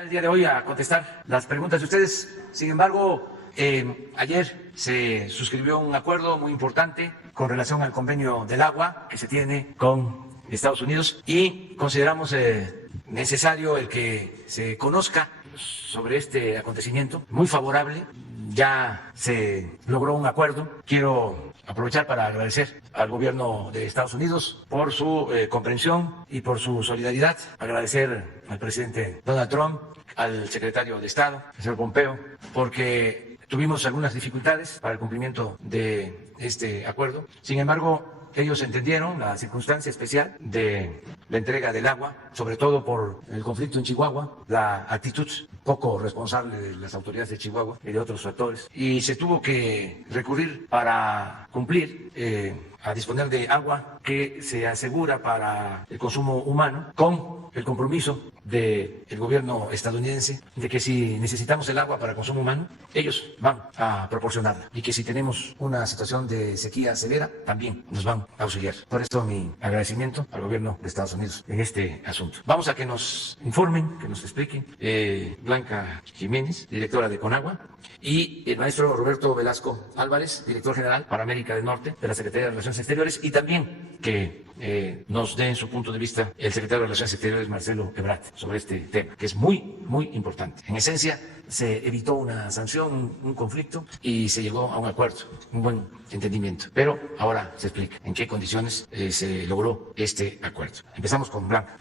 El día de hoy a contestar las preguntas de ustedes. Sin embargo, ayer se suscribió un acuerdo muy importante con relación al convenio del agua que se tiene con Estados Unidos y consideramos necesario el que se conozca sobre este acontecimiento muy favorable. Ya se logró un acuerdo. Quiero aprovechar para agradecer al gobierno de Estados Unidos por su comprensión y por su solidaridad. Agradecer al presidente Donald Trump, al secretario de Estado, el señor Pompeo, porque tuvimos algunas dificultades para el cumplimiento de este acuerdo. Sin embargo, ellos entendieron la circunstancia especial de la entrega del agua, sobre todo por el conflicto en Chihuahua, la actitud poco responsable de las autoridades de Chihuahua y de otros factores. Y se tuvo que recurrir para cumplir a disponer de agua que se asegura para el consumo humano, con el compromiso del gobierno estadounidense de que si necesitamos el agua para consumo humano, ellos van a proporcionarla, y que si tenemos una situación de sequía severa, también nos van a auxiliar. Por eso mi agradecimiento al gobierno de Estados Unidos en este asunto. Vamos a que nos informen, que nos expliquen Blanca Jiménez, directora de Conagua, y el maestro Roberto Velasco Álvarez, director general para América del Norte de la Secretaría de Relaciones Exteriores, y también que nos dé en su punto de vista el secretario de Relaciones Exteriores, Marcelo Ebrard, sobre este tema, que es muy, muy importante. En esencia, se evitó una sanción, un conflicto, y se llegó a un acuerdo, un buen entendimiento. Pero ahora se explica en qué condiciones se logró este acuerdo. Empezamos con Blanca.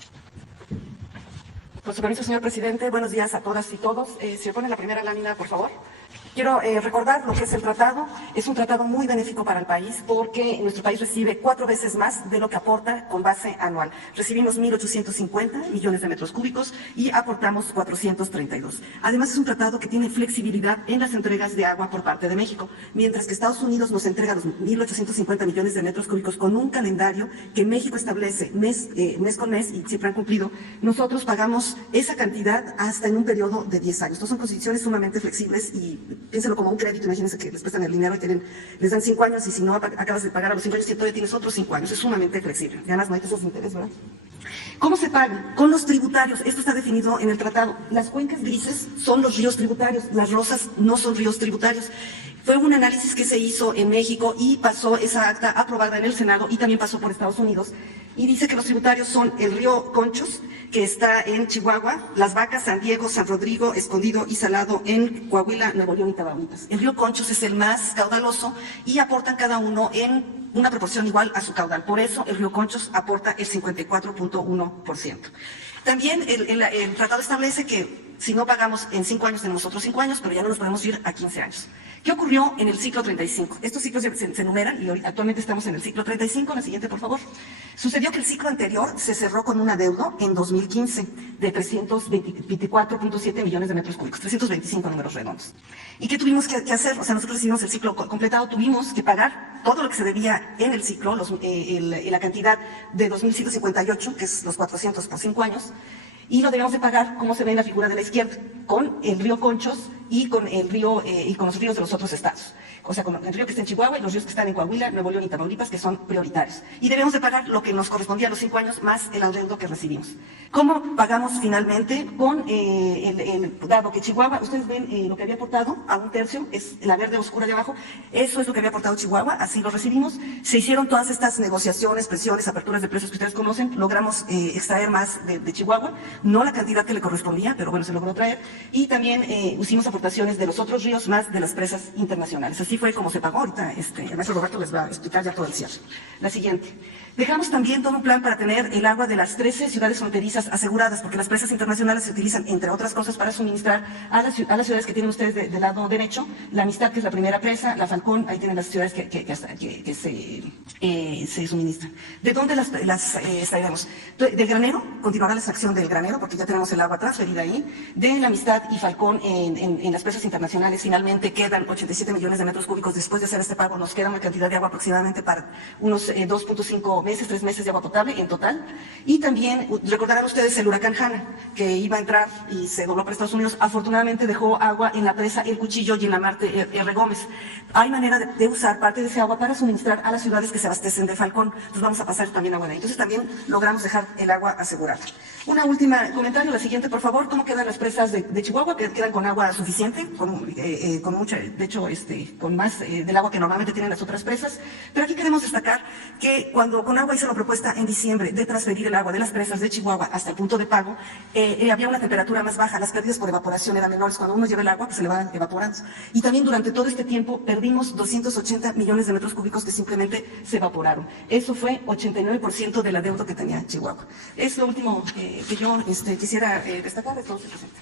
Con su permiso, señor presidente, buenos días a todas y todos. Se pone la primera lámina, por favor. Quiero recordar lo que es el tratado. Es un tratado muy benéfico para el país porque nuestro país recibe 4 veces más de lo que aporta con base anual. Recibimos 1.850 millones de metros cúbicos y aportamos 432. Además, es un tratado que tiene flexibilidad en las entregas de agua por parte de México, mientras que Estados Unidos nos entrega los 1.850 millones de metros cúbicos con un calendario que México establece mes con mes, y siempre han cumplido. Nosotros pagamos esa cantidad hasta en un periodo de 10 años. Estas son condiciones sumamente flexibles, y piénselo como un crédito. Imagínense que les prestan el dinero y les dan 5 años, y si no acabas de pagar a los 5 años, todavía tienes otros 5 años. Es sumamente flexible. Y además no hay tasas de interés, ¿verdad? ¿Cómo se paga? Con los tributarios. Esto está definido en el tratado. Las cuencas grises son los ríos tributarios, las rosas no son ríos tributarios. Fue un análisis que se hizo en México y pasó esa acta aprobada en el Senado, y también pasó por Estados Unidos. Y dice que los tributarios son el río Conchos, que está en Chihuahua, Las Vacas, San Diego, San Rodrigo, Escondido y Salado en Coahuila, Nuevo León y Tamaulipas. El río Conchos es el más caudaloso y aportan cada uno en una proporción igual a su caudal. Por eso el río Conchos aporta el 54.1%. También el tratado establece que si no pagamos en 5 años, tenemos otros 5 años, pero ya no nos podemos ir a 15 años. ¿Qué ocurrió en el ciclo 35? Estos ciclos se enumeran y actualmente estamos en el ciclo 35. La siguiente, por favor. Sucedió que el ciclo anterior se cerró con un adeudo en 2015 de 324.7 millones de metros cúbicos, 325 números redondos. ¿Y qué tuvimos que hacer? O sea, nosotros recibimos el ciclo completado, tuvimos que pagar todo lo que se debía en el ciclo, la cantidad de 2.158, que es los 400 por 5 años, y lo debemos de pagar, como se ve en la figura de la izquierda, con el río Conchos y con el río y con los ríos de los otros estados. O sea, con el río que está en Chihuahua y los ríos que están en Coahuila, Nuevo León y Tamaulipas, que son prioritarios. Y debemos de pagar lo que nos correspondía a los 5 años más el adeudo que recibimos. ¿Cómo pagamos finalmente? Con dado que Chihuahua, ustedes ven lo que había aportado a 1/3, es la verde oscura de abajo, eso es lo que había aportado Chihuahua, así lo recibimos. Se hicieron todas estas negociaciones, presiones, aperturas de precios que ustedes conocen, logramos extraer más de Chihuahua, no la cantidad que le correspondía, pero bueno, se logró traer, y también hicimos aportaciones de los otros ríos más de las presas internacionales. Así fue como se pagó. Ahorita el maestro Roberto les va a explicar ya todo el cierre. La siguiente. Dejamos también todo un plan para tener el agua de las 13 ciudades fronterizas aseguradas, porque las presas internacionales se utilizan, entre otras cosas, para suministrar a las ciudades que tienen ustedes del lado derecho. La Amistad, que es la primera presa, la Falcón, ahí tienen las ciudades que se suministran. ¿De dónde las extraeremos? Del granero, continuará la extracción del granero, porque ya tenemos el agua transferida ahí. De la Amistad y Falcón en las presas internacionales finalmente quedan 87 millones de metros cúbicos. Después de hacer este pago nos queda una cantidad de agua aproximadamente para unos 2.5 meses, 3 meses de agua potable en total. Y también recordarán ustedes el huracán Hanna, que iba a entrar y se dobló para Estados Unidos. Afortunadamente dejó agua en la presa El Cuchillo y en la Marte R. Gómez. Hay manera de usar parte de ese agua para suministrar a las ciudades que se abastecen de Falcón. Entonces vamos a pasar también agua de ahí. Entonces también logramos dejar el agua asegurada. Una última comentario, la siguiente, por favor. ¿Cómo quedan las presas de Chihuahua? Que quedan con agua suficiente, con mucha, de hecho, con más del agua que normalmente tienen las otras presas. Pero aquí queremos destacar que cuando Conagua hizo la propuesta en diciembre de transferir el agua de las presas de Chihuahua hasta el punto de pago, había una temperatura más baja, las pérdidas por evaporación eran menores. Cuando uno lleva el agua, pues se le va evaporando. Y también durante todo este tiempo perdimos 280 millones de metros cúbicos que simplemente se evaporaron. Eso fue 89% del adeudo que tenía Chihuahua. Es lo último que yo quisiera destacar de todo este presente.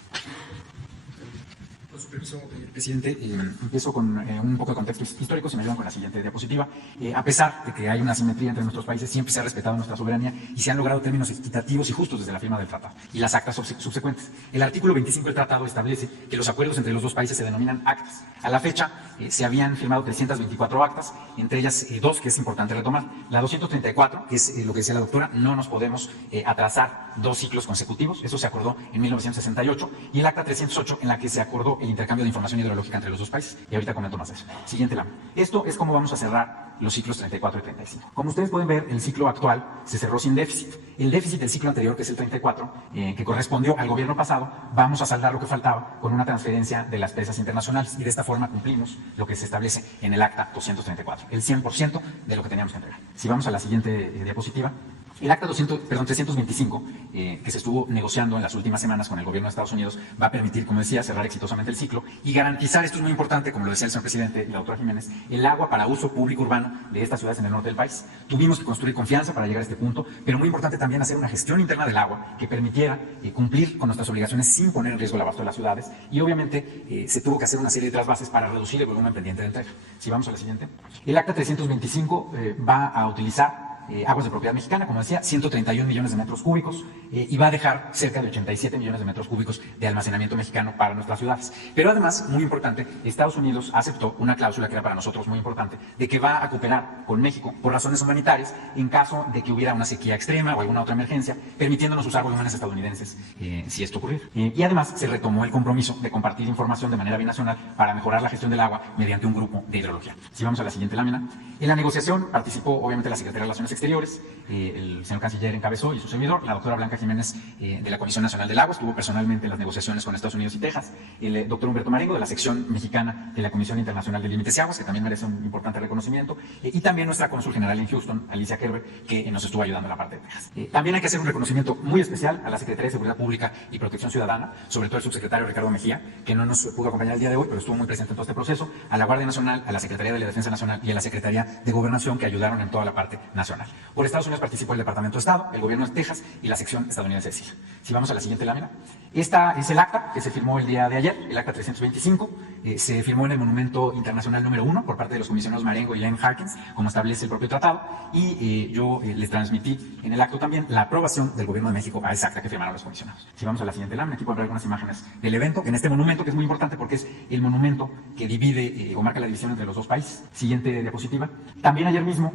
Con su permiso, presidente, empiezo con un poco de contexto histórico, si me ayudan con la siguiente diapositiva. A pesar de que hay una asimetría entre nuestros países, siempre se ha respetado nuestra soberanía y se han logrado términos equitativos y justos desde la firma del tratado y las actas subsecuentes. El artículo 25 del tratado establece que los acuerdos entre los dos países se denominan actas. A la fecha se habían firmado 324 actas, entre ellas dos que es importante retomar. La 234, que es lo que decía la doctora, no nos podemos atrasar 2 ciclos consecutivos, eso se acordó en 1968, y el acta 308 en la que se acordó el intercambio de información hidrológica entre los dos países. Y ahorita comento más de eso. Siguiente lámina. Esto es como vamos a cerrar los ciclos 34 y 35. Como ustedes pueden ver, el ciclo actual se cerró sin déficit. El déficit del ciclo anterior, que es el 34, que correspondió al gobierno pasado, vamos a saldar lo que faltaba con una transferencia de las presas internacionales y de esta forma cumplimos lo que se establece en el acta 234, el 100% de lo que teníamos que entregar. Si vamos a la siguiente diapositiva. El acta 325, que se estuvo negociando en las últimas semanas con el gobierno de Estados Unidos, va a permitir, como decía, cerrar exitosamente el ciclo y garantizar, esto es muy importante, como lo decía el señor presidente y la doctora Jiménez, el agua para uso público urbano de estas ciudades en el norte del país. Tuvimos que construir confianza para llegar a este punto, pero muy importante también hacer una gestión interna del agua que permitiera cumplir con nuestras obligaciones sin poner en riesgo el abasto de las ciudades y obviamente se tuvo que hacer una serie de trasvases para reducir el volumen pendiente de entrega. Si vamos a la siguiente. El acta 325 va a utilizar aguas de propiedad mexicana, como decía, 131 millones de metros cúbicos y va a dejar cerca de 87 millones de metros cúbicos de almacenamiento mexicano para nuestras ciudades. Pero además, muy importante, Estados Unidos aceptó una cláusula que era para nosotros muy importante, de que va a cooperar con México por razones humanitarias en caso de que hubiera una sequía extrema o alguna otra emergencia, permitiéndonos usar volúmenes estadounidenses si esto ocurriera. Y además se retomó el compromiso de compartir información de manera binacional para mejorar la gestión del agua mediante un grupo de hidrología. Si vamos a la siguiente lámina. En la negociación participó obviamente la Secretaría de Relaciones Exteriores, el señor canciller encabezó y su servidor, la doctora Blanca Jiménez de la Comisión Nacional del Agua, estuvo personalmente en las negociaciones con Estados Unidos y Texas, el doctor Humberto Marengo de la sección mexicana de la Comisión Internacional de Límites y Aguas, que también merece un importante reconocimiento, y también nuestra cónsul general en Houston, Alicia Kerber, que nos estuvo ayudando en la parte de Texas. También hay que hacer un reconocimiento muy especial a la Secretaría de Seguridad Pública y Protección Ciudadana, sobre todo el subsecretario Ricardo Mejía, que no nos pudo acompañar el día de hoy, pero estuvo muy presente en todo este proceso, a la Guardia Nacional, a la Secretaría de la Defensa Nacional y a la Secretaría de Gobernación, que ayudaron en toda la parte nacional. Por Estados Unidos participó el Departamento de Estado, el Gobierno de Texas y la sección estadounidense de CILA. Si vamos a la siguiente lámina. Esta es el acta que se firmó el día de ayer, el acta 325. Se firmó en el Monumento Internacional número 1 por parte de los comisionados Marengo y Len Harkins, como establece el propio tratado, y yo les transmití en el acto también la aprobación del Gobierno de México a esa acta que firmaron los comisionados. Si vamos a la siguiente lámina, aquí pueden ver algunas imágenes del evento, en este monumento, que es muy importante porque es el monumento que divide o marca la división entre los dos países. Siguiente diapositiva. También ayer mismo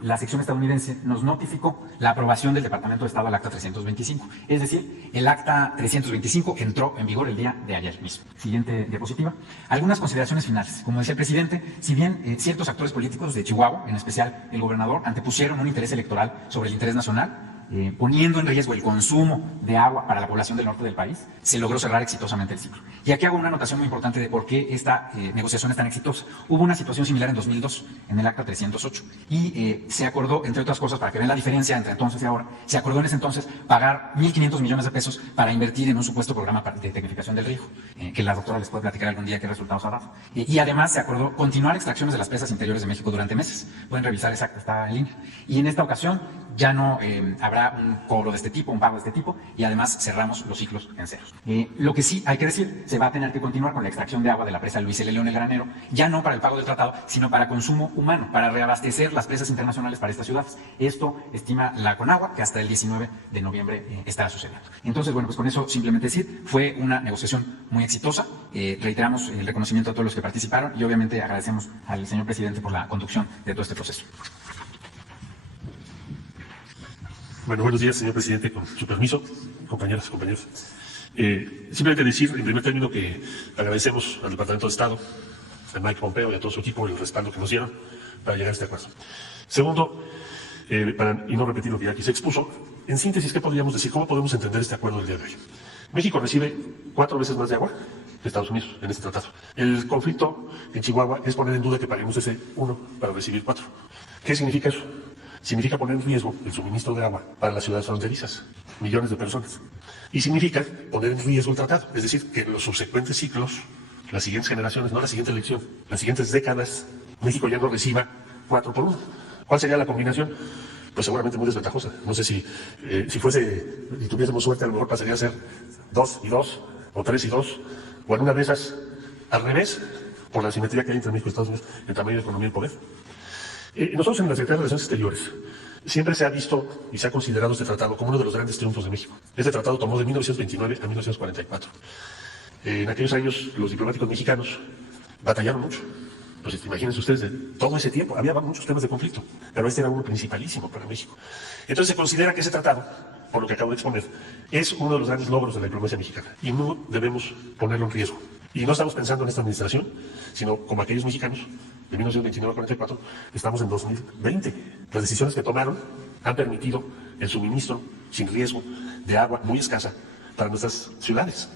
la sección estadounidense nos notificó la aprobación del Departamento de Estado al acta 325. Es decir, el acta 325 entró en vigor el día de ayer mismo. Siguiente diapositiva. Algunas consideraciones finales. Como decía el presidente, si bien ciertos actores políticos de Chihuahua, en especial el gobernador, antepusieron un interés electoral sobre el interés nacional, poniendo en riesgo el consumo de agua para la población del norte del país, se logró cerrar exitosamente el ciclo. Y aquí hago una anotación muy importante de por qué esta negociación es tan exitosa. Hubo una situación similar en 2002, en el acta 308, y se acordó, entre otras cosas, para que vean la diferencia entre entonces y ahora, se acordó en ese entonces pagar 1.500 millones de pesos para invertir en un supuesto programa de tecnificación del río, que la doctora les puede platicar algún día qué resultados ha dado. Y además se acordó continuar extracciones de las presas interiores de México durante meses. Pueden revisar esa acta, está en línea. Y en esta ocasión ya no habrá un cobro de este tipo, un pago de este tipo, y además cerramos los ciclos en ceros. Lo que sí hay que decir, se va a tener que continuar con la extracción de agua de la presa Luis L. León el Granero, ya no para el pago del tratado, sino para consumo humano, para reabastecer las presas internacionales para estas ciudades. Esto estima la Conagua que hasta el 19 de noviembre estará sucediendo. Entonces, bueno, pues con eso simplemente decir, fue una negociación muy exitosa. Reiteramos el reconocimiento a todos los que participaron y obviamente agradecemos al señor presidente por la conducción de todo este proceso. Bueno, buenos días, señor presidente, con su permiso, compañeras, compañeros. Simplemente decir, en primer término, que agradecemos al Departamento de Estado, a Mike Pompeo y a todo su equipo el respaldo que nos dieron para llegar a este acuerdo. Segundo, y no repetir lo que ya aquí se expuso, en síntesis, ¿qué podríamos decir? ¿Cómo podemos entender este acuerdo del día de hoy? México recibe 4 veces más de agua que Estados Unidos en este tratado. El conflicto en Chihuahua es poner en duda que paguemos ese 1 para recibir 4. ¿Qué significa eso? Significa poner en riesgo el suministro de agua para las ciudades fronterizas, millones de personas. Y significa poner en riesgo el tratado, es decir, que en los subsecuentes ciclos, las siguientes generaciones, no la siguiente elección, las siguientes décadas, México ya no reciba 4 por 1. ¿Cuál sería la combinación? Pues seguramente muy desventajosa. No sé si fuese y tuviésemos suerte, a lo mejor pasaría a ser 2 y 2, o 3 y 2, o en una de esas al revés, por la asimetría que hay entre México y Estados Unidos en tamaño de economía y poder. Nosotros en la Secretaría de Relaciones Exteriores siempre se ha visto y se ha considerado este tratado como uno de los grandes triunfos de México. Este tratado tomó de 1929 a 1944. En aquellos años los diplomáticos mexicanos batallaron mucho. Pues imagínense ustedes, de todo ese tiempo había muchos temas de conflicto, pero este era uno principalísimo para México. Entonces se considera que ese tratado, por lo que acabo de exponer, es uno de los grandes logros de la diplomacia mexicana y no debemos ponerlo en riesgo. Y no estamos pensando en esta administración, sino como aquellos mexicanos de 1929 a 44, estamos en 2020. Las decisiones que tomaron han permitido el suministro sin riesgo de agua muy escasa para nuestras ciudades.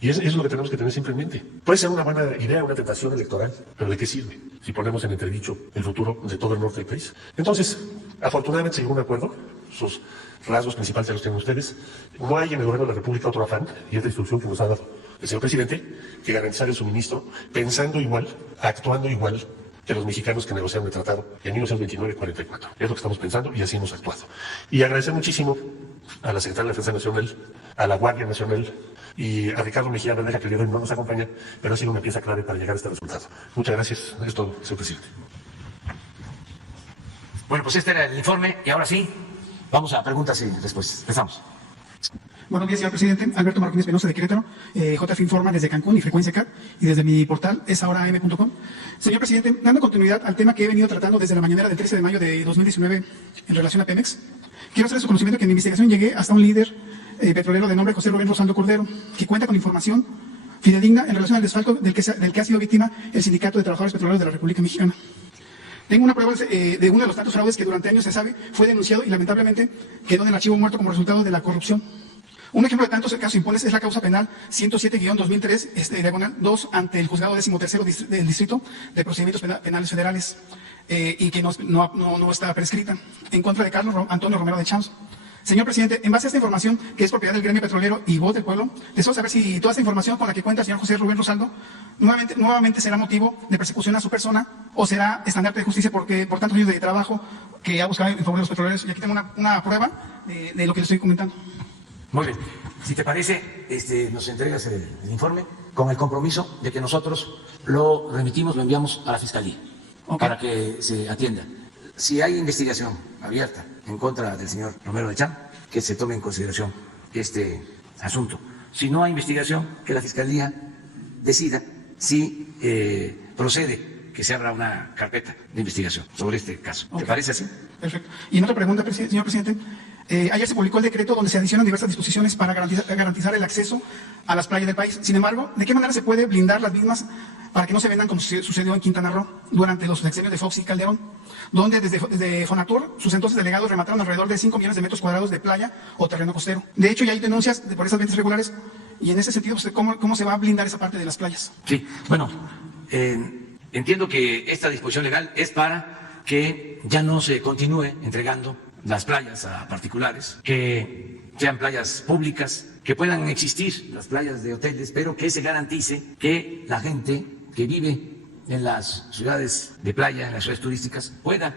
Y eso es lo que tenemos que tener siempre en mente. Puede ser una buena idea, una tentación electoral, pero ¿de qué sirve si ponemos en entredicho el futuro de todo el norte del país? Entonces, afortunadamente se llegó a un acuerdo. Sus rasgos principales ya los tienen ustedes. No hay en el gobierno de la República otro afán, y es la instrucción que nos ha dado el señor presidente, que garantizar el suministro pensando igual, actuando igual que los mexicanos que negociaron el tratado en 1929-44. Es lo que estamos pensando y así hemos actuado. Y agradecer muchísimo a la Secretaría de la Defensa Nacional, a la Guardia Nacional y a Ricardo Mejía Verdeja, que el día de hoy no nos acompaña, pero ha sido una pieza clave para llegar a este resultado. Muchas gracias. Es todo, señor presidente. Bueno, pues este era el informe y ahora sí, vamos a preguntas y respuestas. Empezamos. Buenos días, señor presidente. Alberto Martínez Penosa, de Querétaro. JF Informa desde Cancún y Frecuencia CAT, y desde mi portal esahoram.com. Señor presidente, dando continuidad al tema que he venido tratando desde la mañanera del 13 de mayo de 2019 en relación a Pemex, quiero hacer su conocimiento que en mi investigación llegué hasta un líder petrolero de nombre José Rubén Rosaldo Cordero, que cuenta con información fidedigna en relación al desfalco del que ha sido víctima el Sindicato de Trabajadores Petroleros de la República Mexicana. Tengo una prueba de uno de los tantos fraudes que durante años se sabe fue denunciado y lamentablemente quedó en el archivo muerto como resultado de la corrupción. Un ejemplo de tantos casos impones es la causa penal 107-2003, diagonal 2, ante el juzgado 13º del Distrito de Procedimientos Penales Federales, y que no está prescrita, en contra de Carlos Antonio Romero de Champs. Señor presidente, en base a esta información, que es propiedad del gremio petrolero y voz del pueblo, deseo saber si toda esta información con la que cuenta el señor José Rubén Rosaldo nuevamente será motivo de persecución a su persona o será estandarte de justicia por tantos años de trabajo que ha buscado en favor de los petroleros. Y aquí tengo una prueba de lo que le estoy comentando. Muy bien. Si te parece, nos entregas el informe con el compromiso de que nosotros lo remitimos, lo enviamos a la Fiscalía para que se atienda. Si hay investigación abierta en contra del señor Romero de Champs, que se tome en consideración este asunto. Si no hay investigación, que la Fiscalía decida si procede que se abra una carpeta de investigación sobre este caso. ¿Te parece así? Perfecto. Y en otra pregunta, señor presidente, ayer se publicó el decreto donde se adicionan diversas disposiciones para garantizar el acceso a las playas del país. Sin embargo, ¿de qué manera se puede blindar las mismas para que no se vendan como sucedió en Quintana Roo durante los sexenios de Fox y Calderón, donde desde Fonatur sus entonces delegados remataron alrededor de 5 millones de metros cuadrados de playa o terreno costero? De hecho, ya hay denuncias por esas ventas regulares y en ese sentido, pues, ¿cómo se va a blindar esa parte de las playas? Sí, bueno, entiendo que esta disposición legal es para que ya no se continúe entregando las playas a particulares, que sean playas públicas, que puedan existir las playas de hoteles, pero que se garantice que la gente que vive en las ciudades de playa, en las ciudades turísticas, pueda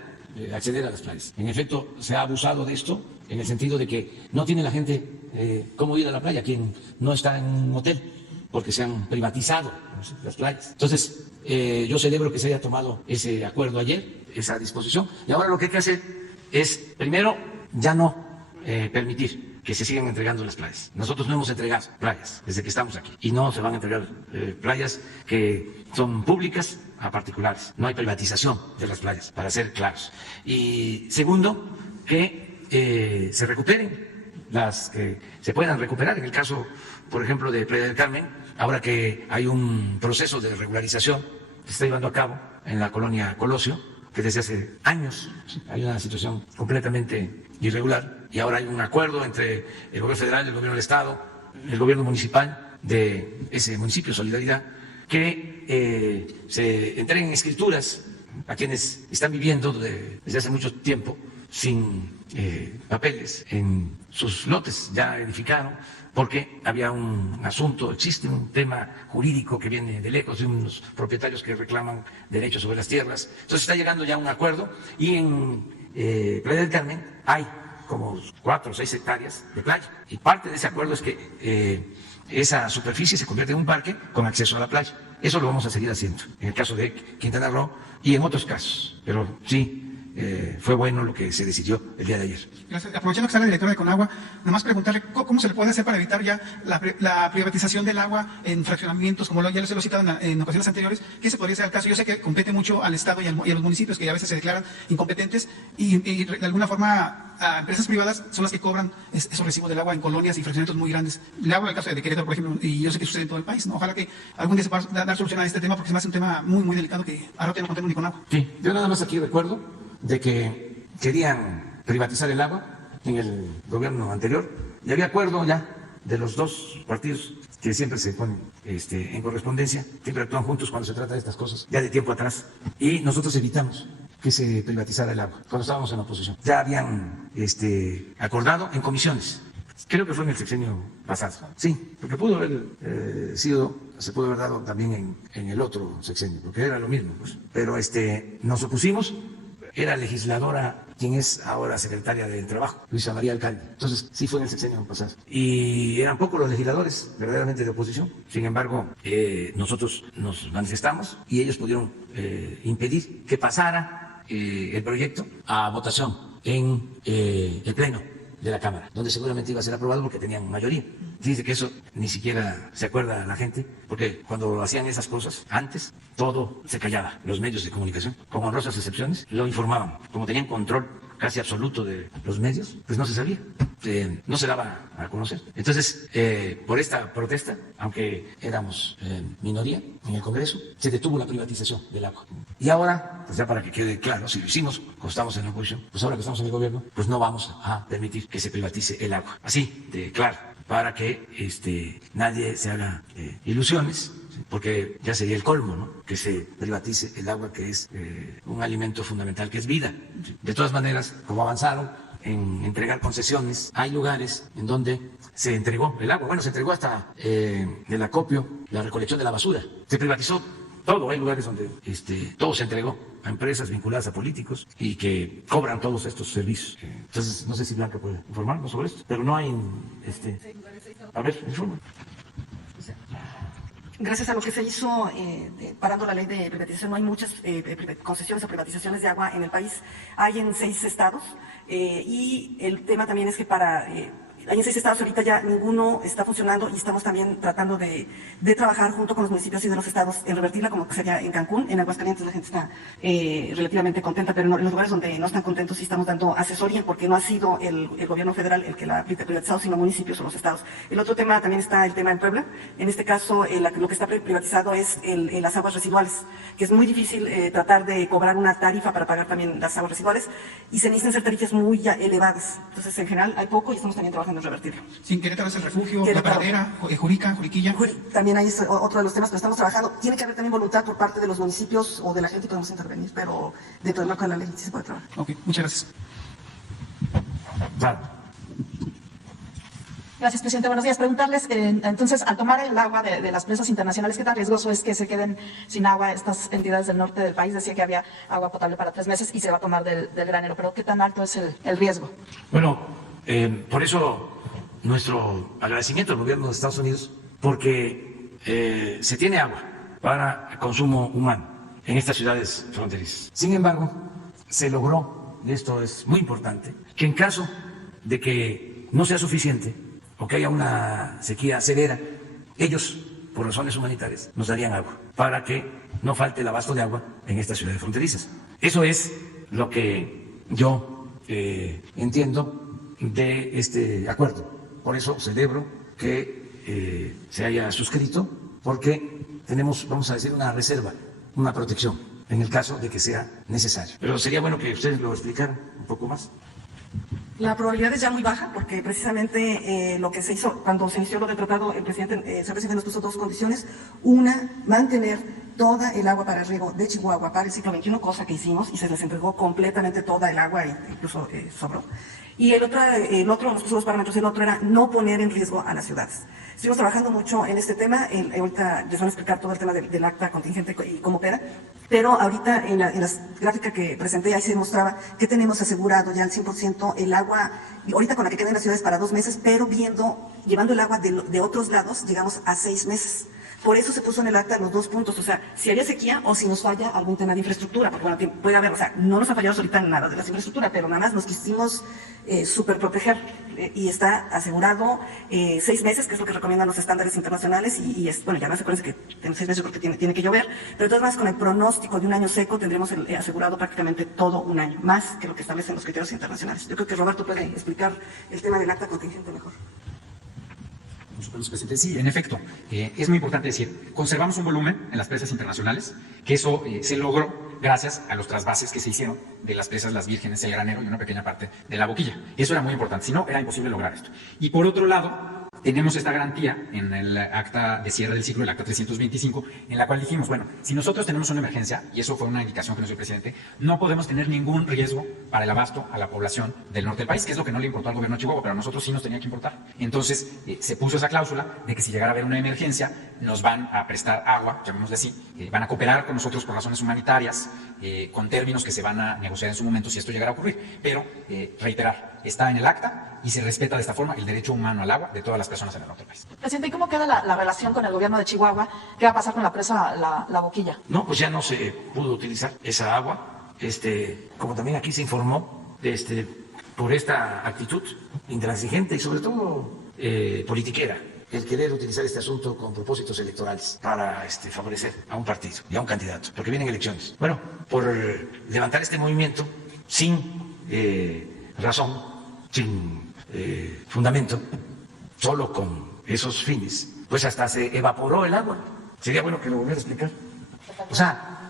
acceder a las playas. En efecto, se ha abusado de esto en el sentido de que no tiene la gente cómo ir a la playa, quien no está en un hotel, porque se han privatizado las playas. Entonces, yo celebro que se haya tomado ese acuerdo ayer, esa disposición, y ahora lo que hay que hacer es, primero, ya no permitir que se sigan entregando las playas. Nosotros no hemos entregado playas desde que estamos aquí y no se van a entregar playas que son públicas a particulares. No hay privatización de las playas, para ser claros. Y segundo, que se recuperen las que se puedan recuperar. En el caso, por ejemplo, de Playa del Carmen, ahora que hay un proceso de regularización que se está llevando a cabo en la colonia Colosio, que desde hace años hay una situación completamente irregular, y ahora hay un acuerdo entre el gobierno federal, el gobierno del estado, el gobierno municipal de ese municipio, Solidaridad, que se entreguen escrituras a quienes están viviendo desde hace mucho tiempo sin papeles en sus lotes. Ya edificaron porque había un asunto, existe un tema jurídico que viene de lejos, de unos propietarios que reclaman derechos sobre las tierras. Entonces está llegando ya a un acuerdo, y en Playa del Carmen hay como 4 o 6 hectáreas de playa, y parte de ese acuerdo es que esa superficie se convierte en un parque con acceso a la playa. Eso lo vamos a seguir haciendo en el caso de Quintana Roo y en otros casos, pero sí, fue bueno lo que se decidió el día de ayer. Gracias. Aprovechando que está la directora de Conagua, nada más preguntarle cómo se le puede hacer para evitar ya la privatización del agua en fraccionamientos, como ya les he citado en ocasiones anteriores. ¿Qué se podría hacer al caso? Yo sé que compete mucho al Estado y a los municipios, que a veces se declaran incompetentes, y de alguna forma a empresas privadas son las que cobran esos recibos del agua en colonias y fraccionamientos muy grandes. Le hablo del caso de Querétaro, por ejemplo, y yo sé que sucede en todo el país, ¿no? Ojalá que algún día se pueda dar solución a este tema, porque se me hace un tema muy, muy delicado que ahora no contemos ni con agua. Sí, yo nada más aquí recuerdo de que querían privatizar el agua en el gobierno anterior, y había acuerdo ya de los dos partidos que siempre se ponen en correspondencia, siempre actúan juntos cuando se trata de estas cosas, ya de tiempo atrás, y nosotros evitamos que se privatizara el agua cuando estábamos en la oposición. Ya habían acordado en comisiones. Creo que fue en el sexenio pasado. Sí, porque pudo haber se pudo haber dado también en el otro sexenio, porque era lo mismo, pues. Pero nos opusimos. Era legisladora quien es ahora secretaria del Trabajo, Luisa María Alcalde. Entonces, sí fue en el sexenio pasado. Y eran pocos los legisladores verdaderamente de oposición. Sin embargo, nosotros nos manifestamos y ellos pudieron impedir que pasara el proyecto a votación en el Pleno de la Cámara, donde seguramente iba a ser aprobado porque tenían mayoría. Dice que eso ni siquiera se acuerda la gente, porque cuando hacían esas cosas, antes, todo se callaba. Los medios de comunicación, con honrosas excepciones, lo informaban. Como tenían control casi absoluto de los medios, pues no se sabía, no se daba a conocer. Entonces, por esta protesta, aunque éramos minoría en el Congreso, se detuvo la privatización del agua. Y ahora, pues ya para que quede claro, si lo hicimos cuando estamos en la oposición, pues ahora que estamos en el gobierno, pues no vamos a permitir que se privatice el agua. Así de claro, para que nadie se haga ilusiones, porque ya sería el colmo, ¿no? Que se privatice el agua, que es un alimento fundamental, que es vida. De todas maneras, como avanzaron en entregar concesiones, hay lugares en donde se entregó el agua. Bueno, se entregó hasta el acopio, la recolección de la basura. Se privatizó todo. Hay lugares donde todo se entregó a empresas vinculadas a políticos y que cobran todos estos servicios. Entonces, no sé si Blanca puede informarnos sobre esto, pero no hay... A ver, informa. Gracias a lo que se hizo parando la ley de privatización, no hay muchas concesiones o privatizaciones de agua en el país. Hay en 6 estados, y el tema también es que hay en 6 estados ahorita ya ninguno está funcionando, y estamos también tratando de trabajar junto con los municipios y de los estados en revertirla, como que sería en Cancún. En Aguascalientes la gente está relativamente contenta, pero en los lugares donde no están contentos sí estamos dando asesoría, porque no ha sido el gobierno federal el que la ha privatizado, sino municipios o los estados. El otro tema también está el tema en Puebla. En este caso, lo que está privatizado es las aguas residuales, que es muy difícil tratar de cobrar una tarifa para pagar también las aguas residuales, y se necesitan ser tarifas muy elevadas. Entonces, en general, hay poco y estamos también trabajando en revertirlo. Sin Querétaro es el refugio, Querétaro. La Pradera, Juriquilla. También ahí es otro de los temas que estamos trabajando. Tiene que haber también voluntad por parte de los municipios o de la gente, podemos intervenir, pero dentro del marco de la ley sí se puede trabajar. Ok, muchas gracias. Claro. Gracias, presidente. Buenos días. Preguntarles, entonces, al tomar el agua de las presas internacionales, ¿qué tan riesgoso es que se queden sin agua estas entidades del norte del país? Decía que había agua potable para 3 meses y se va a tomar del granero, pero ¿qué tan alto es el riesgo? Bueno, por eso nuestro agradecimiento al gobierno de Estados Unidos, porque se tiene agua para consumo humano en estas ciudades fronterizas. Sin embargo, se logró, y esto es muy importante, que en caso de que no sea suficiente o que haya una sequía severa, ellos, por razones humanitarias, nos darían agua para que no falte el abasto de agua en estas ciudades fronterizas. Eso es lo que yo entiendo de este acuerdo. Por eso celebro que se haya suscrito, porque tenemos, vamos a decir, una reserva, una protección, en el caso de que sea necesario. Pero sería bueno que ustedes lo explicaran un poco más. La probabilidad es ya muy baja porque precisamente lo que se hizo cuando se inició lo del tratado, el señor presidente nos puso dos condiciones. Una, mantener toda el agua para el riego de Chihuahua para el siglo XXI, cosa que hicimos y se les entregó completamente toda el agua, incluso sobró. Y el otro, nos puso dos parámetros, el otro era no poner en riesgo a las ciudades. Estuvimos trabajando mucho en este tema, ahorita les van a explicar todo el tema del acta contingente y cómo opera, pero ahorita en la gráfica que presenté ahí se demostraba que tenemos asegurado ya al 100% el agua, ahorita con la que quedan las ciudades para 2 meses, pero llevando el agua de otros lados, llegamos a 6 meses. Por eso se puso en el acta los 2 puntos, o sea, si había sequía o si nos falla algún tema de infraestructura, porque bueno, puede haber, o sea, no nos ha fallado ahorita nada de la infraestructura, pero nada más nos quisimos súper proteger y está asegurado 6 meses, que es lo que recomiendan los estándares internacionales y es, bueno, ya no se acuerdan que en 6 meses porque tiene que llover, pero de todas maneras con el pronóstico de un año seco tendremos asegurado prácticamente todo un año, más que lo que establecen los criterios internacionales. Yo creo que Roberto puede explicar el tema del acta contingente mejor. Presidente. Sí, en efecto, es muy importante decir, conservamos un volumen en las presas internacionales, que eso se logró gracias a los trasvases que se hicieron de las presas Las Vírgenes, El Granero y una pequeña parte de La Boquilla. Eso era muy importante, si no, era imposible lograr esto. Y por otro lado, tenemos esta garantía en el acta de cierre del ciclo, el acta 325, en la cual dijimos, bueno, si nosotros tenemos una emergencia, y eso fue una indicación que nos dio el presidente, no podemos tener ningún riesgo para el abasto a la población del norte del país, que es lo que no le importó al gobierno de Chihuahua, pero a nosotros sí nos tenía que importar. Entonces, se puso esa cláusula de que si llegara a haber una emergencia, nos van a prestar agua, llamémosle así, van a cooperar con nosotros por razones humanitarias, con términos que se van a negociar en su momento si esto llegara a ocurrir. Pero, reiterar, está en el acta y se respeta de esta forma el derecho humano al agua de todas las personas en el norte del país. Presidente, ¿y cómo queda la relación con el gobierno de Chihuahua? ¿Qué va a pasar con la presa La Boquilla? No, pues ya no se pudo utilizar esa agua, como también aquí se informó, por esta actitud intransigente y sobre todo politiquera, el querer utilizar este asunto con propósitos electorales para favorecer a un partido y a un candidato, porque vienen elecciones. Bueno, por levantar este movimiento sin razón, sin fundamento, solo con esos fines, pues hasta se evaporó el agua. Sería bueno que lo volviera a explicar. O sea,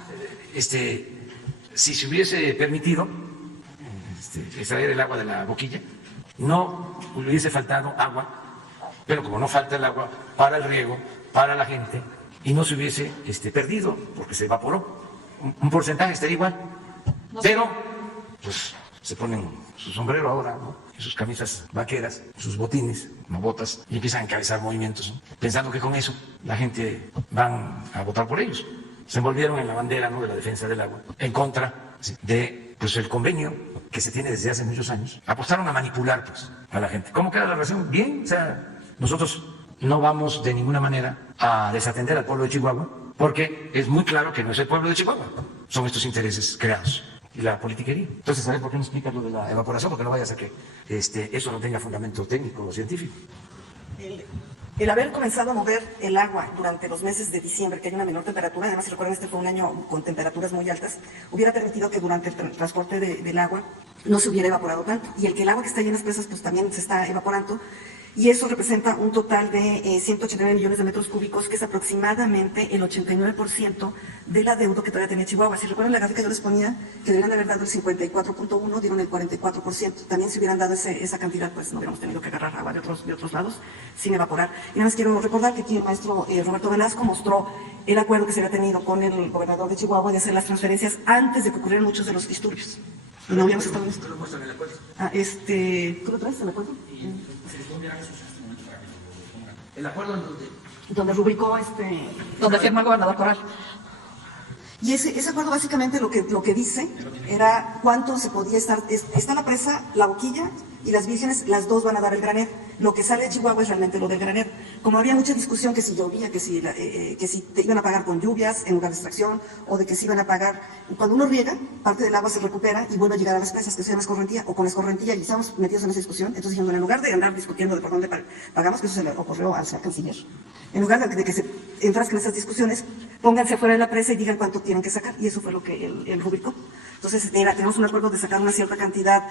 si se hubiese permitido extraer el agua de La Boquilla, no hubiese faltado agua, pero como no falta el agua para el riego, para la gente, y no se hubiese perdido, porque se evaporó, un porcentaje estaría igual. Pero, pues, se ponen su sombrero ahora, ¿no? Sus camisas vaqueras, sus botines, no botas, y empiezan a encabezar movimientos, ¿no? Pensando que con eso la gente van a votar por ellos. Se envolvieron en la bandera, ¿no?, de la defensa del agua, en contra, ¿sí?, de pues el convenio que se tiene desde hace muchos años. Apostaron a manipular, pues, a la gente. ¿Cómo queda la relación? Bien, o sea, nosotros no vamos de ninguna manera a desatender al pueblo de Chihuahua, porque es muy claro que no es el pueblo de Chihuahua, son estos intereses creados y la politiquería. Entonces, a ver, ¿por qué no explicas lo de la evaporación? Porque no vayas a que eso no tenga fundamento técnico o científico. El haber comenzado a mover el agua durante los meses de diciembre, que hay una menor temperatura, además si recuerdan este fue un año con temperaturas muy altas, hubiera permitido que durante el transporte del agua no se hubiera evaporado tanto. Y el que el agua que está ahí en las presas pues también se está evaporando. Y eso representa un total de 189 millones de metros cúbicos, que es aproximadamente el 89% del adeudo que todavía tenía Chihuahua. Si recuerdan la gráfica, yo les ponía que deberían de haber dado el 54.1, dieron el 44%. También si hubieran dado esa cantidad, pues no hubiéramos tenido que agarrar agua de otros lados sin evaporar. Y nada más quiero recordar que aquí el maestro Roberto Velasco mostró el acuerdo que se había tenido con el gobernador de Chihuahua de hacer las transferencias antes de que ocurrieran muchos de los disturbios. Y no habíamos estado en esto. ¿Tú lo traes el acuerdo? ¿El acuerdo en donde rubricó donde firmó el gobernador Corral? Y ese acuerdo básicamente lo que dice era cuánto se podía estar. Está la presa La Boquilla y Las Vírgenes, las dos van a dar el granero. Lo que sale de Chihuahua es realmente lo del granero. Como había mucha discusión que si llovía, que si te iban a pagar con lluvias en lugar de extracción, o de que si iban a pagar, cuando uno riega, parte del agua se recupera y vuelve a llegar a las presas, que se llama escorrentía, o con escorrentía, y estamos metidos en esa discusión. Entonces dijimos, bueno, en lugar de andar discutiendo de por dónde pagamos, que eso se le ocurrió al señor canciller, en lugar de que se entrasquen en esas discusiones, pónganse fuera de la presa y digan cuánto tienen que sacar, y eso fue lo que él rubricó. Entonces, tenemos un acuerdo de sacar una cierta cantidad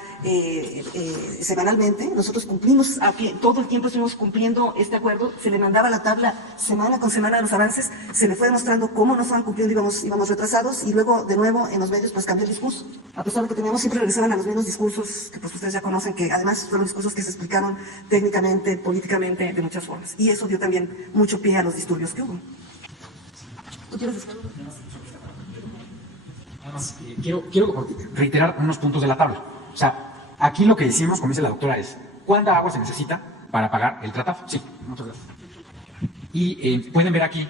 semanalmente. Nosotros cumplimos, todo el tiempo estuvimos cumpliendo este acuerdo. Se le mandaba la tabla semana con semana de los avances. Se le fue demostrando cómo no estaban cumpliendo, íbamos retrasados. Y luego, de nuevo, en los medios, pues cambió el discurso. A pesar de que teníamos, siempre regresaban a los mismos discursos que pues ustedes ya conocen, que además fueron discursos que se explicaron técnicamente, políticamente, de muchas formas. Y eso dio también mucho pie a los disturbios que hubo. ¿Tú quieres decir algo? Nada más, quiero reiterar unos puntos de la tabla. O sea, aquí lo que hicimos, como dice la doctora, es ¿cuánta agua se necesita para pagar el tratado? Sí, muchas gracias. Y pueden ver aquí,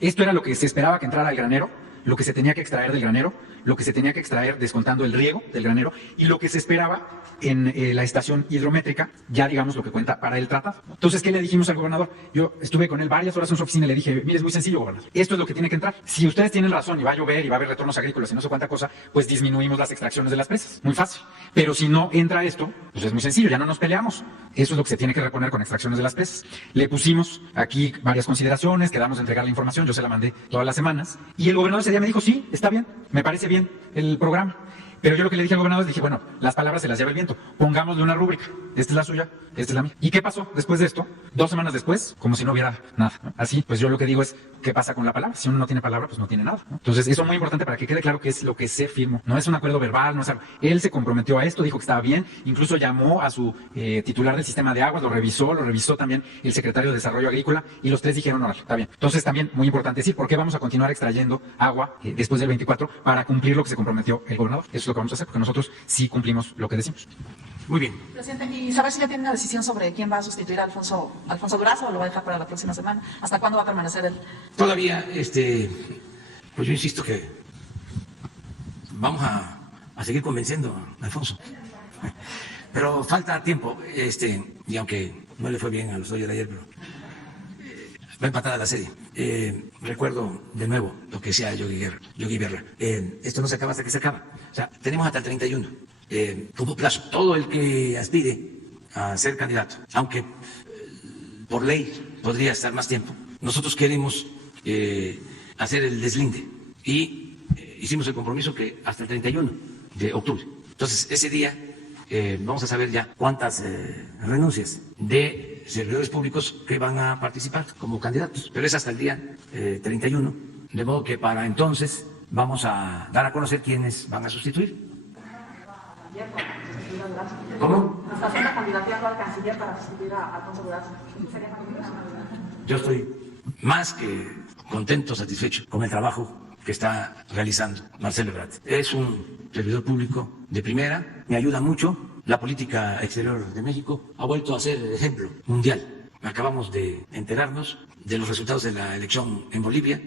esto era lo que se esperaba que entrara al granero, lo que se tenía que extraer del granero, lo que se tenía que extraer descontando el riego del granero y lo que se esperaba en la estación hidrométrica, ya digamos lo que cuenta para el tratado. Entonces, ¿qué le dijimos al gobernador? Yo estuve con él varias horas en su oficina y le dije, mire, es muy sencillo, gobernador, esto es lo que tiene que entrar. Si ustedes tienen razón y va a llover y va a haber retornos agrícolas y no sé cuánta cosa, pues disminuimos las extracciones de las presas. Muy fácil. Pero si no entra esto, pues es muy sencillo, ya no nos peleamos. Eso es lo que se tiene que reponer con extracciones de las presas. Le pusimos aquí varias consideraciones, quedamos de entregar la información, yo se la mandé todas las semanas y el gobernador ese día me dijo, sí, está bien, me parece bien el programa. Pero yo lo que le dije al gobernador es, dije, bueno, las palabras se las lleva el viento, pongámosle una rúbrica, esta es la suya, esta es la mía. ¿Y qué pasó después de esto? 2 semanas después, como si no hubiera nada, ¿no? Así, pues yo lo que digo es, ¿qué pasa con la palabra? Si uno no tiene palabra, pues no tiene nada, ¿no? Entonces, eso es muy importante para que quede claro que es lo que se firmó. No es un acuerdo verbal, no es algo. Él se comprometió a esto, dijo que estaba bien, incluso llamó a su titular del sistema de aguas, lo revisó también el secretario de Desarrollo Agrícola y los 3 dijeron, órale, está bien. Entonces, también muy importante decir, ¿por qué vamos a continuar extrayendo agua después del 24 para cumplir lo que se comprometió el gobernador? Eso es lo que vamos a hacer, porque nosotros sí cumplimos lo que decimos. Muy bien. Presidente, y saber si ya tiene una decisión sobre quién va a sustituir a Alfonso Durazo o lo va a dejar para la próxima semana. ¿Hasta cuándo va a permanecer él? Todavía, pues yo insisto que vamos a seguir convenciendo a Alfonso. Pero falta tiempo, y aunque no le fue bien a los Dodgers de ayer, pero va empatada la serie. Recuerdo de nuevo lo que decía Yogi Berra. Esto no se acaba hasta que se acaba. O sea, tenemos hasta el 31 como plazo. Todo el que aspire a ser candidato, aunque por ley podría estar más tiempo, nosotros queremos hacer el deslinde y hicimos el compromiso que hasta el 31 de octubre. Entonces, ese día vamos a saber ya cuántas renuncias de servidores públicos que van a participar como candidatos, pero es hasta el día 31, de modo que para entonces vamos a dar a conocer quiénes van a sustituir. ¿Cómo? ¿Está haciendo candidateando al canciller para sustituir a Alfonso Durazo? Yo estoy más que contento, satisfecho con el trabajo que está realizando Marcelo Ebrard. Es un servidor público de primera, me ayuda mucho. La política exterior de México ha vuelto a ser ejemplo mundial. Acabamos de enterarnos de los resultados de la elección en Bolivia.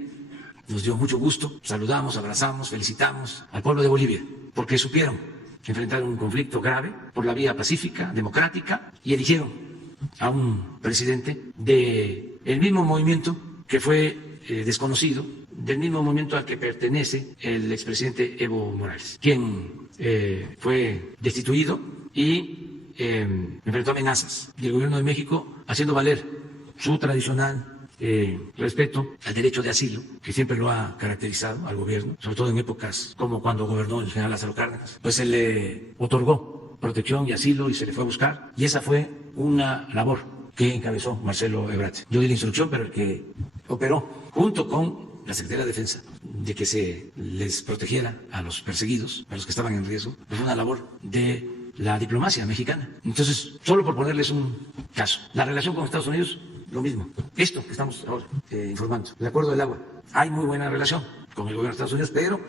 Nos dio mucho gusto, saludamos, abrazamos, felicitamos al pueblo de Bolivia, porque supieron enfrentar un conflicto grave por la vía pacífica, democrática, y eligieron a un presidente del mismo movimiento que fue desconocido, del mismo movimiento al que pertenece el expresidente Evo Morales, quien fue destituido y enfrentó amenazas. Y el gobierno de México, haciendo valer su tradicional respeto al derecho de asilo, que siempre lo ha caracterizado al gobierno, sobre todo en épocas como cuando gobernó el general Lázaro Cárdenas, pues se le otorgó protección y asilo y se le fue a buscar. Y esa fue una labor que encabezó Marcelo Ebrard. Yo di la instrucción, pero el que operó junto con la Secretaría de Defensa, de que se les protegiera a los perseguidos, a los que estaban en riesgo, pues fue una labor de la diplomacia mexicana. Entonces, solo por ponerles un caso, la relación con Estados Unidos, lo mismo. Esto que estamos ahora informando, el acuerdo del agua, hay muy buena relación con el gobierno de Estados Unidos, pero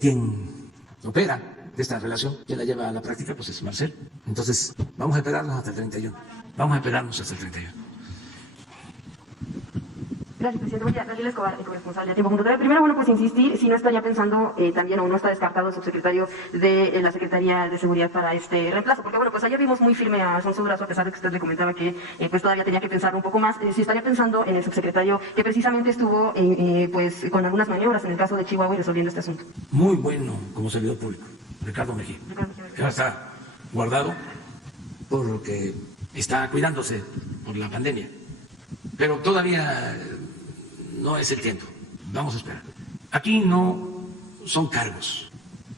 quien opera de esta relación, quien la lleva a la práctica, pues es Marcelo. Entonces, vamos a esperarnos hasta el 31. Vamos a esperarnos hasta el 31. Gracias, presidente. Voy a Daniel Escobar, corresponsal de Tiempo Computadora. Primero, bueno, pues insistir, si no está ya pensando también o no está descartado el subsecretario de la Secretaría de Seguridad para este reemplazo, porque bueno, pues ayer vimos muy firme a Alfonso Durazo, a pesar de que usted le comentaba que pues todavía tenía que pensar un poco más, si estaría pensando en el subsecretario que precisamente estuvo pues con algunas maniobras en el caso de Chihuahua y resolviendo este asunto. Muy bueno como servidor público, Ricardo Mejía, que ahora está guardado por lo que está cuidándose por la pandemia, pero todavía no es el tiempo. Vamos a esperar. aquí no son cargos,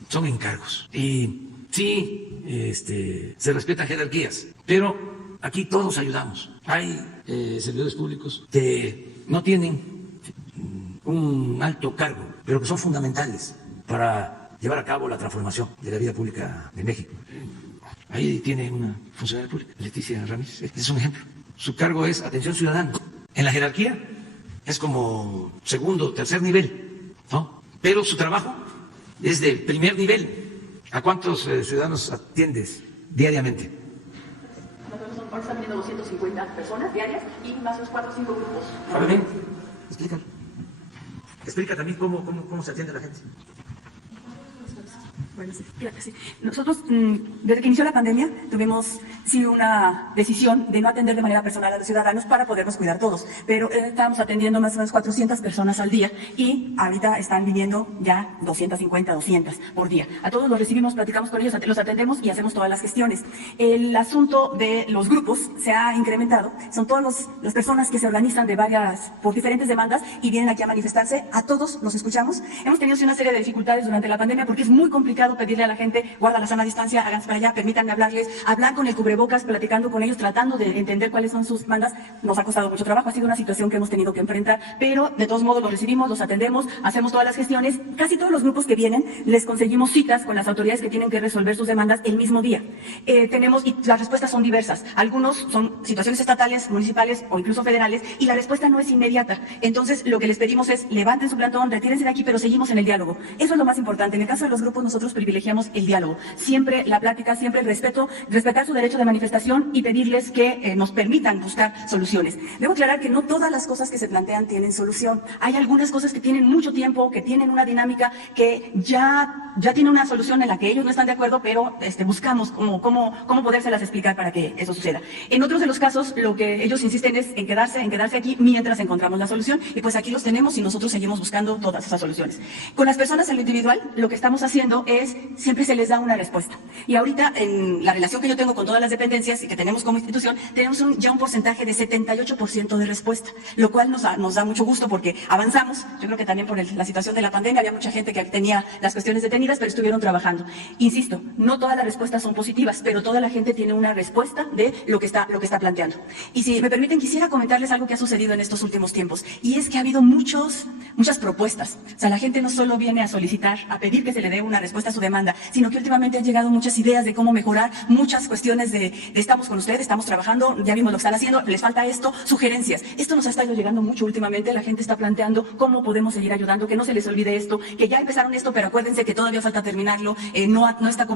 son encargos. Y sí, se respetan jerarquías, pero aquí todos ayudamos. Hay servidores públicos que no tienen un alto cargo, pero que son fundamentales para llevar a cabo la transformación de la vida pública de México. Ahí tiene una funcionaria pública, Leticia Ramírez, este es un ejemplo. Su cargo es atención ciudadana. En la jerarquía es como segundo, tercer nivel, ¿no? Pero su trabajo es de primer nivel. ¿A cuántos ciudadanos atiendes diariamente? Nosotros estamos atendiendo 250 personas diarias y más los 4 o 5 grupos. Ahora bien, explícalo. Explica también cómo se atiende a la gente. Bueno, sí, claro que sí. Nosotros, desde que inició la pandemia, tuvimos sí una decisión de no atender de manera personal a los ciudadanos para podernos cuidar todos. Pero estábamos atendiendo más o menos 400 personas al día y ahorita están viniendo ya 250, 200 por día. A todos los recibimos, platicamos con ellos, los atendemos y hacemos todas las gestiones. El asunto de los grupos se ha incrementado. Son todas las personas que se organizan por diferentes demandas y vienen aquí a manifestarse. A todos los escuchamos. Hemos tenido una serie de dificultades durante la pandemia porque es muy complicado pedirle a la gente, guarda la sana distancia, háganse para allá, permítanme hablarles, hablar con el cubrebocas, platicando con ellos, tratando de entender cuáles son sus demandas. Nos ha costado mucho trabajo, ha sido una situación que hemos tenido que enfrentar, pero de todos modos los recibimos, los atendemos, hacemos todas las gestiones. Casi todos los grupos que vienen, les conseguimos citas con las autoridades que tienen que resolver sus demandas el mismo día. Y las respuestas son diversas. Algunos son situaciones estatales, municipales o incluso federales, y la respuesta no es inmediata. Entonces, lo que les pedimos es, levanten su plantón, retírense de aquí, pero seguimos en el diálogo. Eso es lo más importante. En el caso de los grupos, nosotros privilegiamos el diálogo, siempre la plática, siempre el respeto, respetar su derecho de manifestación y pedirles que nos permitan buscar soluciones. Debo aclarar que no todas las cosas que se plantean tienen solución. Hay algunas cosas que tienen mucho tiempo, que tienen una dinámica que ya tiene una solución en la que ellos no están de acuerdo, pero buscamos cómo podérselas explicar para que eso suceda. En otros de los casos, lo que ellos insisten es en quedarse aquí mientras encontramos la solución, y pues aquí los tenemos y nosotros seguimos buscando todas esas soluciones. Con las personas en lo individual, lo que estamos haciendo es siempre se les da una respuesta. Y ahorita, en la relación que yo tengo con todas las dependencias y que tenemos como institución, tenemos ya un porcentaje de 78% de respuesta, lo cual nos da mucho gusto porque avanzamos. Yo creo que también por la situación de la pandemia había mucha gente que tenía las cuestiones detenidas, pero estuvieron trabajando. Insisto, no todas las respuestas son positivas, pero toda la gente tiene una respuesta de lo que está planteando. Y si me permiten, quisiera comentarles algo que ha sucedido en estos últimos tiempos, y es que ha habido muchas propuestas. O sea, la gente no solo viene a solicitar, a pedir que se le dé una respuesta a su demanda, sino que últimamente han llegado muchas ideas de cómo mejorar, muchas cuestiones de estamos con ustedes, estamos trabajando, ya vimos lo que están haciendo, les falta esto, sugerencias. Esto nos ha estado llegando mucho últimamente, la gente está planteando cómo podemos seguir ayudando, que no se les olvide esto, que ya empezaron esto, pero acuérdense que todavía falta terminarlo, no está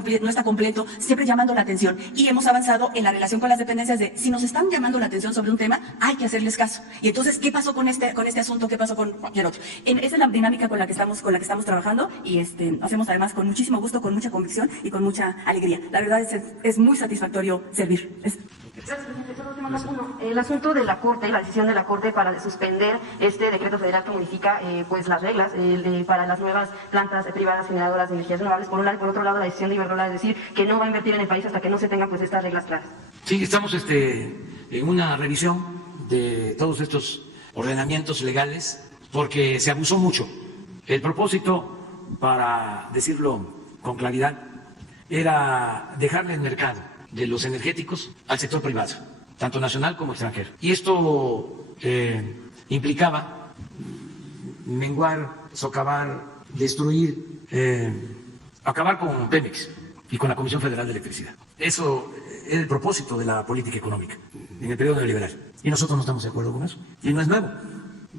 completo, siempre llamando la atención. Y hemos avanzado en la relación con las dependencias de, si nos están llamando la atención sobre un tema, hay que hacerles caso. Y entonces, ¿qué pasó con este asunto? ¿Qué pasó con cualquier otro? Esa es la dinámica con la que estamos trabajando, y hacemos además con muchísimo gusto, con mucha convicción y con mucha alegría. La verdad es muy satisfactorio servir. Gracias, presidente. Solo último más uno. El asunto de la Corte, la decisión de la Corte para suspender este decreto federal que modifica pues las reglas para las nuevas plantas privadas generadoras de energías renovables, por un lado, y por otro lado la decisión de Iberdrola de decir que no va a invertir en el país hasta que no se tengan pues estas reglas claras. Sí, estamos en una revisión de todos estos ordenamientos legales porque se abusó mucho. El propósito, para decirlo con claridad, era dejarle el mercado de los energéticos al sector privado, tanto nacional como extranjero. Y esto implicaba menguar, socavar, destruir, acabar con Pemex y con la Comisión Federal de Electricidad. Eso es el propósito de la política económica en el periodo neoliberal. Y nosotros no estamos de acuerdo con eso. Y no es nuevo.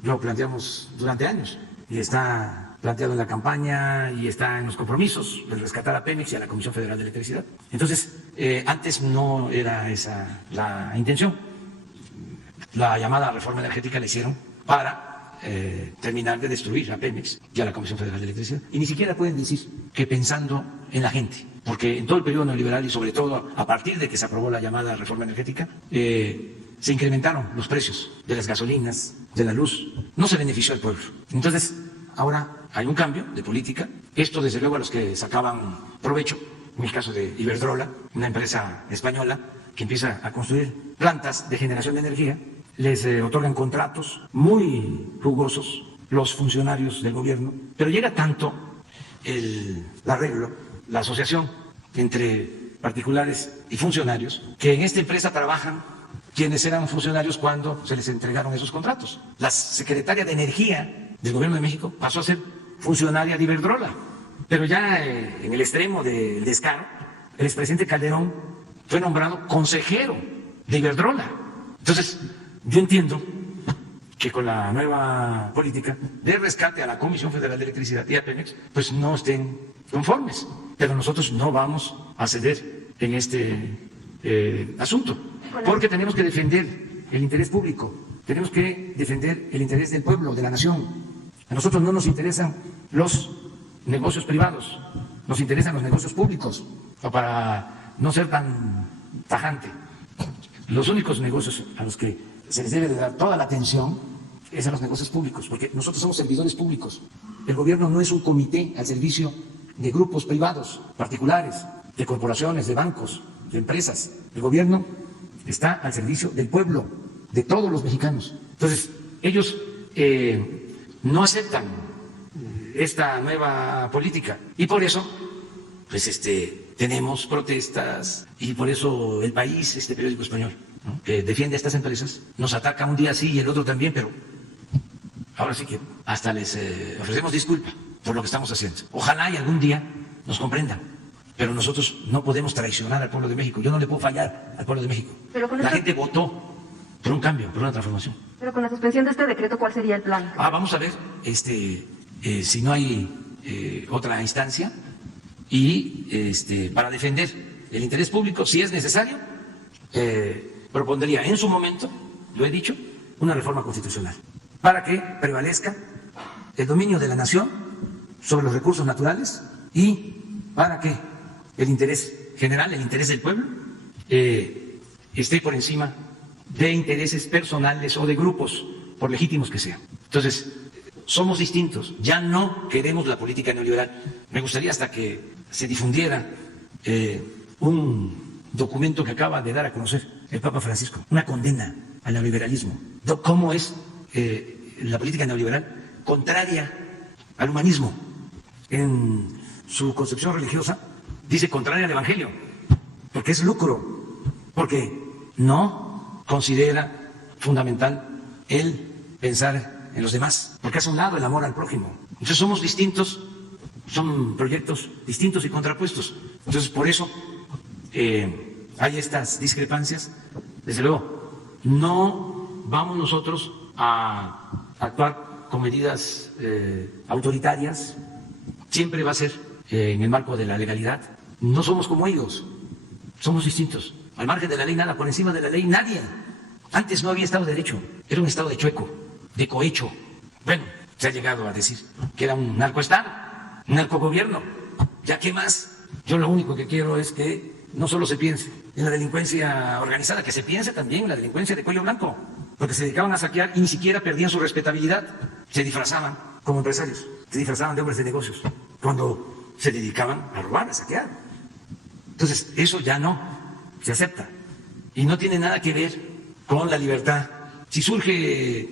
Lo planteamos durante años y está planteado en la campaña y está en los compromisos de rescatar a Pemex y a la Comisión Federal de Electricidad. Entonces, antes no era esa la intención. La llamada reforma energética la hicieron para terminar de destruir a Pemex y a la Comisión Federal de Electricidad. Y ni siquiera pueden decir que pensando en la gente, porque en todo el periodo neoliberal y sobre todo a partir de que se aprobó la llamada reforma energética, se incrementaron los precios de las gasolinas, de la luz. No se benefició al pueblo. Entonces, ahora hay un cambio de política. Esto, desde luego, a los que sacaban provecho, en el caso de Iberdrola, una empresa española que empieza a construir plantas de generación de energía, les otorgan contratos muy jugosos, los funcionarios del gobierno, pero llega tanto el arreglo, la asociación entre particulares y funcionarios, que en esta empresa trabajan quienes eran funcionarios cuando se les entregaron esos contratos. La secretaria de Energía del Gobierno de México pasó a ser funcionaria de Iberdrola, pero ya en el extremo del descaro, el expresidente Calderón fue nombrado consejero de Iberdrola. Entonces, yo entiendo que con la nueva política de rescate a la Comisión Federal de Electricidad y a Pemex, pues no estén conformes. Pero nosotros no vamos a ceder en este asunto, porque tenemos que defender el interés público, tenemos que defender el interés del pueblo, de la nación. A nosotros no nos interesan los negocios privados, nos interesan los negocios públicos, o para no ser tan tajante. Los únicos negocios a los que se les debe de dar toda la atención es a los negocios públicos, porque nosotros somos servidores públicos. El gobierno no es un comité al servicio de grupos privados, particulares, de corporaciones, de bancos, de empresas. El gobierno está al servicio del pueblo, de todos los mexicanos. Entonces, ellos no aceptan esta nueva política y por eso, pues tenemos protestas y por eso El País, este periódico español, ¿no?, que defiende a estas empresas, nos ataca un día sí y el otro también, pero ahora sí que hasta les ofrecemos disculpa por lo que estamos haciendo. Ojalá y algún día nos comprendan, pero nosotros no podemos traicionar al pueblo de México. Yo no le puedo fallar al pueblo de México. La gente votó por un cambio, por una transformación. Pero con la suspensión de este decreto, ¿cuál sería el plan? Vamos a ver si no hay otra instancia y para defender el interés público, si es necesario, propondría en su momento, lo he dicho, una reforma constitucional para que prevalezca el dominio de la nación sobre los recursos naturales y para que el interés general, el interés del pueblo, esté por encima de intereses personales o de grupos, por legítimos que sean. Entonces, somos distintos, ya no queremos la política neoliberal. Me gustaría hasta que se difundiera un documento que acaba de dar a conocer el Papa Francisco, una condena al neoliberalismo. ¿Cómo es la política neoliberal contraria al humanismo? En su concepción religiosa dice contraria al Evangelio, porque es lucro, porque no considera fundamental el pensar en los demás, porque hace a un lado el amor al prójimo. Entonces somos distintos, son proyectos distintos y contrapuestos. Entonces por eso hay estas discrepancias. Desde luego, no vamos nosotros a actuar con medidas autoritarias, siempre va a ser en el marco de la legalidad. No somos como ellos, somos distintos. Al margen de la ley nada, por encima de la ley nadie. Antes no había Estado de Derecho, era un Estado de chueco, de cohecho. Bueno, se ha llegado a decir que era un narcoestado, un narcogobierno. ¿Ya qué más? Yo lo único que quiero es que no solo se piense en la delincuencia organizada, que se piense también en la delincuencia de cuello blanco, porque se dedicaban a saquear y ni siquiera perdían su respetabilidad. Se disfrazaban como empresarios, se disfrazaban de hombres de negocios, cuando se dedicaban a robar, a saquear. Entonces, eso ya no se acepta y no tiene nada que ver con la libertad. Si surge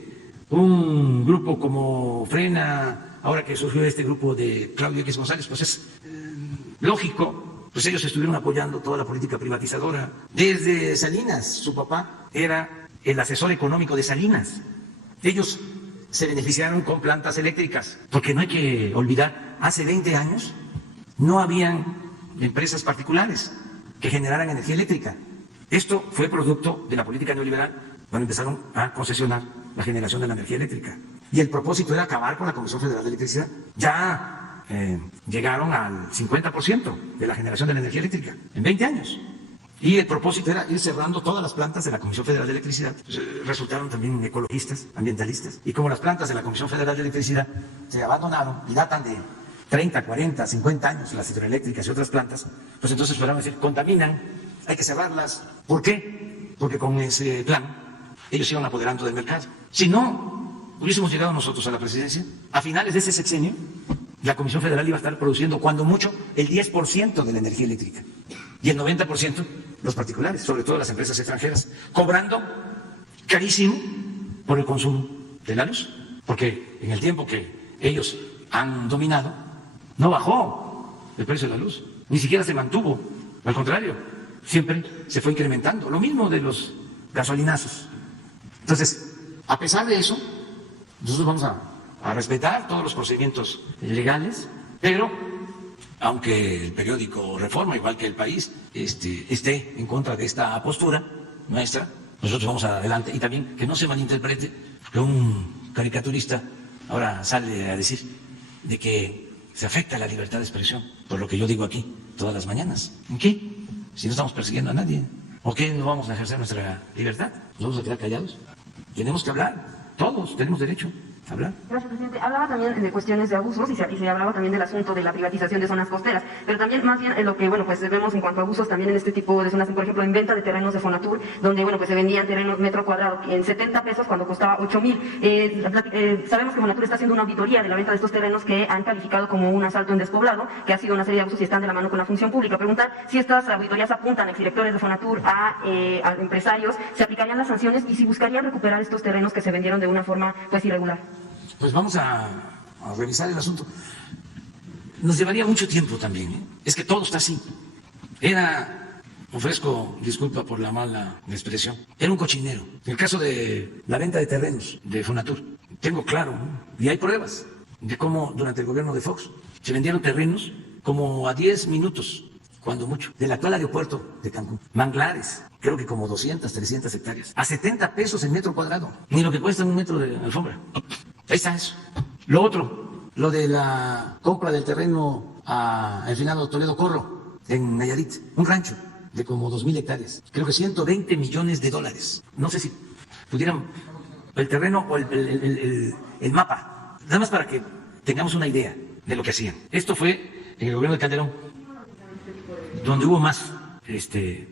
un grupo como Frena, ahora que surgió este grupo de Claudio X González, pues es lógico, pues ellos estuvieron apoyando toda la política privatizadora. Desde Salinas, su papá era el asesor económico de Salinas. Ellos se beneficiaron con plantas eléctricas, porque no hay que olvidar, hace 20 años no habían empresas particulares que generaran energía eléctrica. Esto fue producto de la política neoliberal, cuando empezaron a concesionar la generación de la energía eléctrica. Y el propósito era acabar con la Comisión Federal de Electricidad. Ya llegaron al 50% de la generación de la energía eléctrica en 20 años. Y el propósito era ir cerrando todas las plantas de la Comisión Federal de Electricidad. Resultaron también ecologistas, ambientalistas. Y como las plantas de la Comisión Federal de Electricidad se abandonaron y datan de 30, 40, 50 años, las hidroeléctricas y otras plantas, pues entonces fueron a decir, contaminan, hay que cerrarlas. ¿Por qué? Porque con ese plan ellos se iban apoderando del mercado. Si no hubiésemos llegado nosotros a la presidencia, a finales de ese sexenio, la Comisión Federal iba a estar produciendo, cuando mucho, el 10% de la energía eléctrica y el 90% los particulares, sobre todo las empresas extranjeras, cobrando carísimo por el consumo de la luz. porque en el tiempo que ellos han dominado, no bajó el precio de la luz, ni siquiera se mantuvo, al contrario, siempre se fue incrementando. Lo mismo de los gasolinazos. Entonces, a pesar de eso, nosotros vamos a respetar todos los procedimientos legales, pero aunque el periódico Reforma, igual que El País, esté en contra de esta postura nuestra, nosotros vamos adelante. Y también que no se malinterprete que un caricaturista ahora sale a decir de que se afecta la libertad de expresión por lo que yo digo aquí todas las mañanas. ¿En qué? Si no estamos persiguiendo a nadie. ¿O qué no vamos a ejercer nuestra libertad? ¿Nos vamos a quedar callados? Tenemos que hablar. Todos tenemos derecho a hablar. Gracias, presidente. Hablaba también de cuestiones de abusos y se hablaba también del asunto de la privatización de zonas costeras, pero también más bien lo que, bueno, pues vemos en cuanto a abusos también en este tipo de zonas, por ejemplo, en venta de terrenos de Fonatur, donde, bueno, pues se vendían terrenos metro cuadrado en 70 pesos cuando costaba 8,000. Sabemos que Fonatur está haciendo una auditoría de la venta de estos terrenos que han calificado como un asalto en despoblado, que ha sido una serie de abusos y están de la mano con la función pública. Preguntar si estas auditorías apuntan a exdirectores de Fonatur, a empresarios, se aplicarían las sanciones y si buscarían recuperar estos terrenos que se vendieron de una forma, pues, irregular. Pues vamos a revisar el asunto. Nos llevaría mucho tiempo también, ¿eh? Es que todo está así. Ofrezco disculpa por la mala expresión, era un cochinero. En el caso de la venta de terrenos de Fonatur, tengo claro, ¿no? Y hay pruebas de cómo durante el gobierno de Fox se vendieron terrenos como a 10 minutos, cuando mucho, del actual aeropuerto de Cancún. Manglares, creo que como 200, 300 hectáreas, a 70 pesos el metro cuadrado, ni lo que cuesta un metro de alfombra. Ahí está eso. Lo otro, lo de la compra del terreno a Finado Toledo Corro, en Nayarit, un rancho de como 2,000 hectáreas, creo que $120 millones. No sé si pudieran el terreno o el mapa, nada más para que tengamos una idea de lo que hacían. Esto fue en el gobierno de Calderón, donde hubo más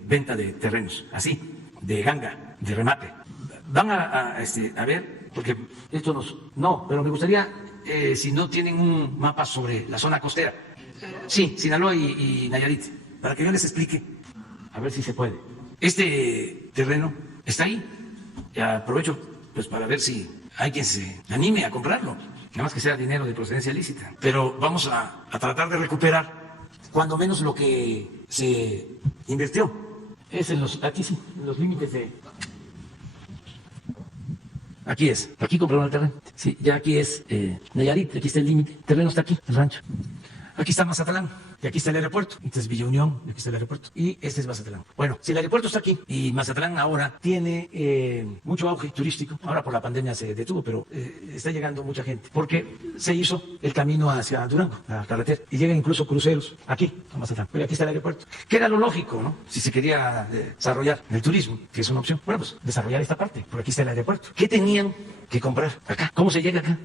venta de terrenos, así, de ganga, de remate. Van a ver, porque esto no, pero me gustaría, si no tienen un mapa sobre la zona costera, sí, Sinaloa y Nayarit, para que yo les explique, a ver si se puede. Este terreno está ahí, y aprovecho pues para ver si hay quien se anime a comprarlo, nada más que sea dinero de procedencia ilícita, pero vamos a tratar de recuperar cuando menos lo que se invirtió. Es aquí sí, en los límites de... Aquí compraron el terreno. Sí, ya aquí es Nayarit, aquí está el límite. El terreno está aquí, el rancho. Aquí está Mazatlán, y aquí está el aeropuerto. Este es Villa Unión, y aquí está el aeropuerto. Y este es Mazatlán. Bueno, si el aeropuerto está aquí, y Mazatlán ahora tiene mucho auge turístico, ahora por la pandemia se detuvo, pero está llegando mucha gente, porque se hizo el camino hacia Durango, la carretera, y llegan incluso cruceros aquí, a Mazatlán. Pero aquí está el aeropuerto. Que era lo lógico, ¿no? Si se quería desarrollar el turismo, que es una opción. Bueno, pues desarrollar esta parte, porque aquí está el aeropuerto. ¿Qué tenían que comprar acá? ¿Cómo se llega acá?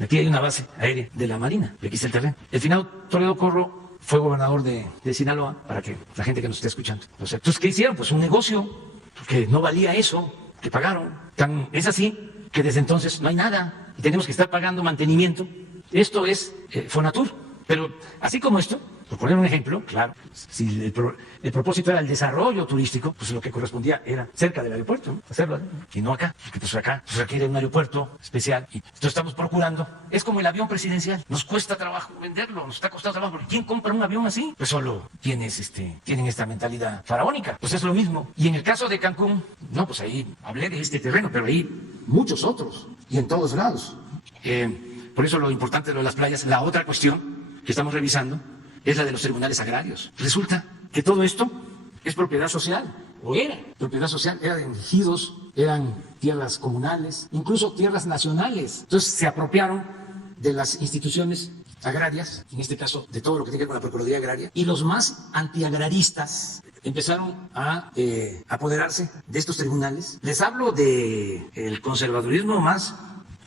Aquí hay una base aérea de la Marina, y aquí está el terreno. El Finado Toledo Corro fue gobernador de Sinaloa, para que la gente que nos esté escuchando. Entonces, ¿qué hicieron? Pues un negocio, porque no valía eso que pagaron. Es así que desde entonces no hay nada, y tenemos que estar pagando mantenimiento. Esto es Fonatur, pero así como esto, por poner un ejemplo, claro, si el propósito era el desarrollo turístico, pues lo que correspondía era cerca del aeropuerto, ¿no? Hacerlo, ¿no? Y no acá, porque pues acá se requiere un aeropuerto especial. Y entonces estamos procurando, es como el avión presidencial, nos cuesta trabajo venderlo, nos está costando trabajo, porque ¿quién compra un avión así? Pues solo quienes tienen esta mentalidad faraónica, pues es lo mismo. Y en el caso de Cancún, no, pues ahí hablé de este terreno, pero ahí muchos otros, y en todos lados. Por eso lo importante de lo de las playas. La otra cuestión que estamos revisando es la de los tribunales agrarios. Resulta que todo esto es propiedad social, o era propiedad social, eran ejidos, eran tierras comunales, incluso tierras nacionales. Entonces se apropiaron de las instituciones agrarias, en este caso de todo lo que tiene que ver con la Procuraduría Agraria, y los más antiagraristas empezaron a apoderarse de estos tribunales. Les hablo del conservadurismo más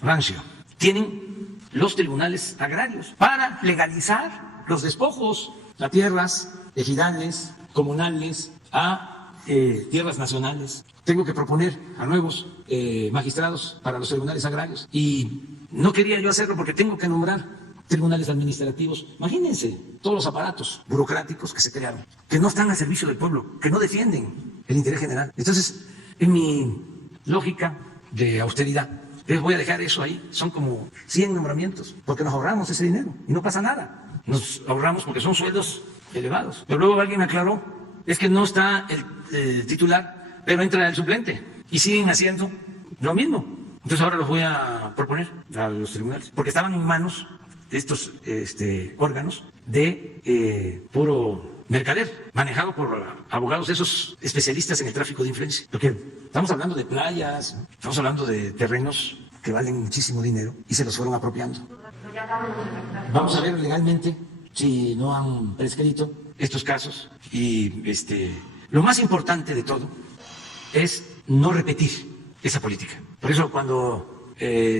rancio. Tienen los tribunales agrarios para legalizar los despojos a tierras ejidales, comunales, a tierras nacionales. Tengo que proponer a nuevos magistrados para los tribunales agrarios, y no quería yo hacerlo porque tengo que nombrar tribunales administrativos. Imagínense todos los aparatos burocráticos que se crearon, que no están al servicio del pueblo, que no defienden el interés general. Entonces, en mi lógica de austeridad, Les voy a dejar eso ahí. Son como 100 nombramientos, porque nos ahorramos ese dinero y no pasa nada. Nos ahorramos porque son sueldos elevados. Pero luego alguien me aclaró, es que no está el titular, pero entra el suplente y siguen haciendo lo mismo. Entonces ahora los voy a proponer a los tribunales, porque estaban en manos de estos órganos de puro mercader, manejado por abogados, esos especialistas en el tráfico de influencia. Porque estamos hablando de playas, estamos hablando de terrenos que valen muchísimo dinero y se los fueron apropiando. Vamos a ver legalmente si no han prescrito estos casos y lo más importante de todo es no repetir esa política. Por eso cuando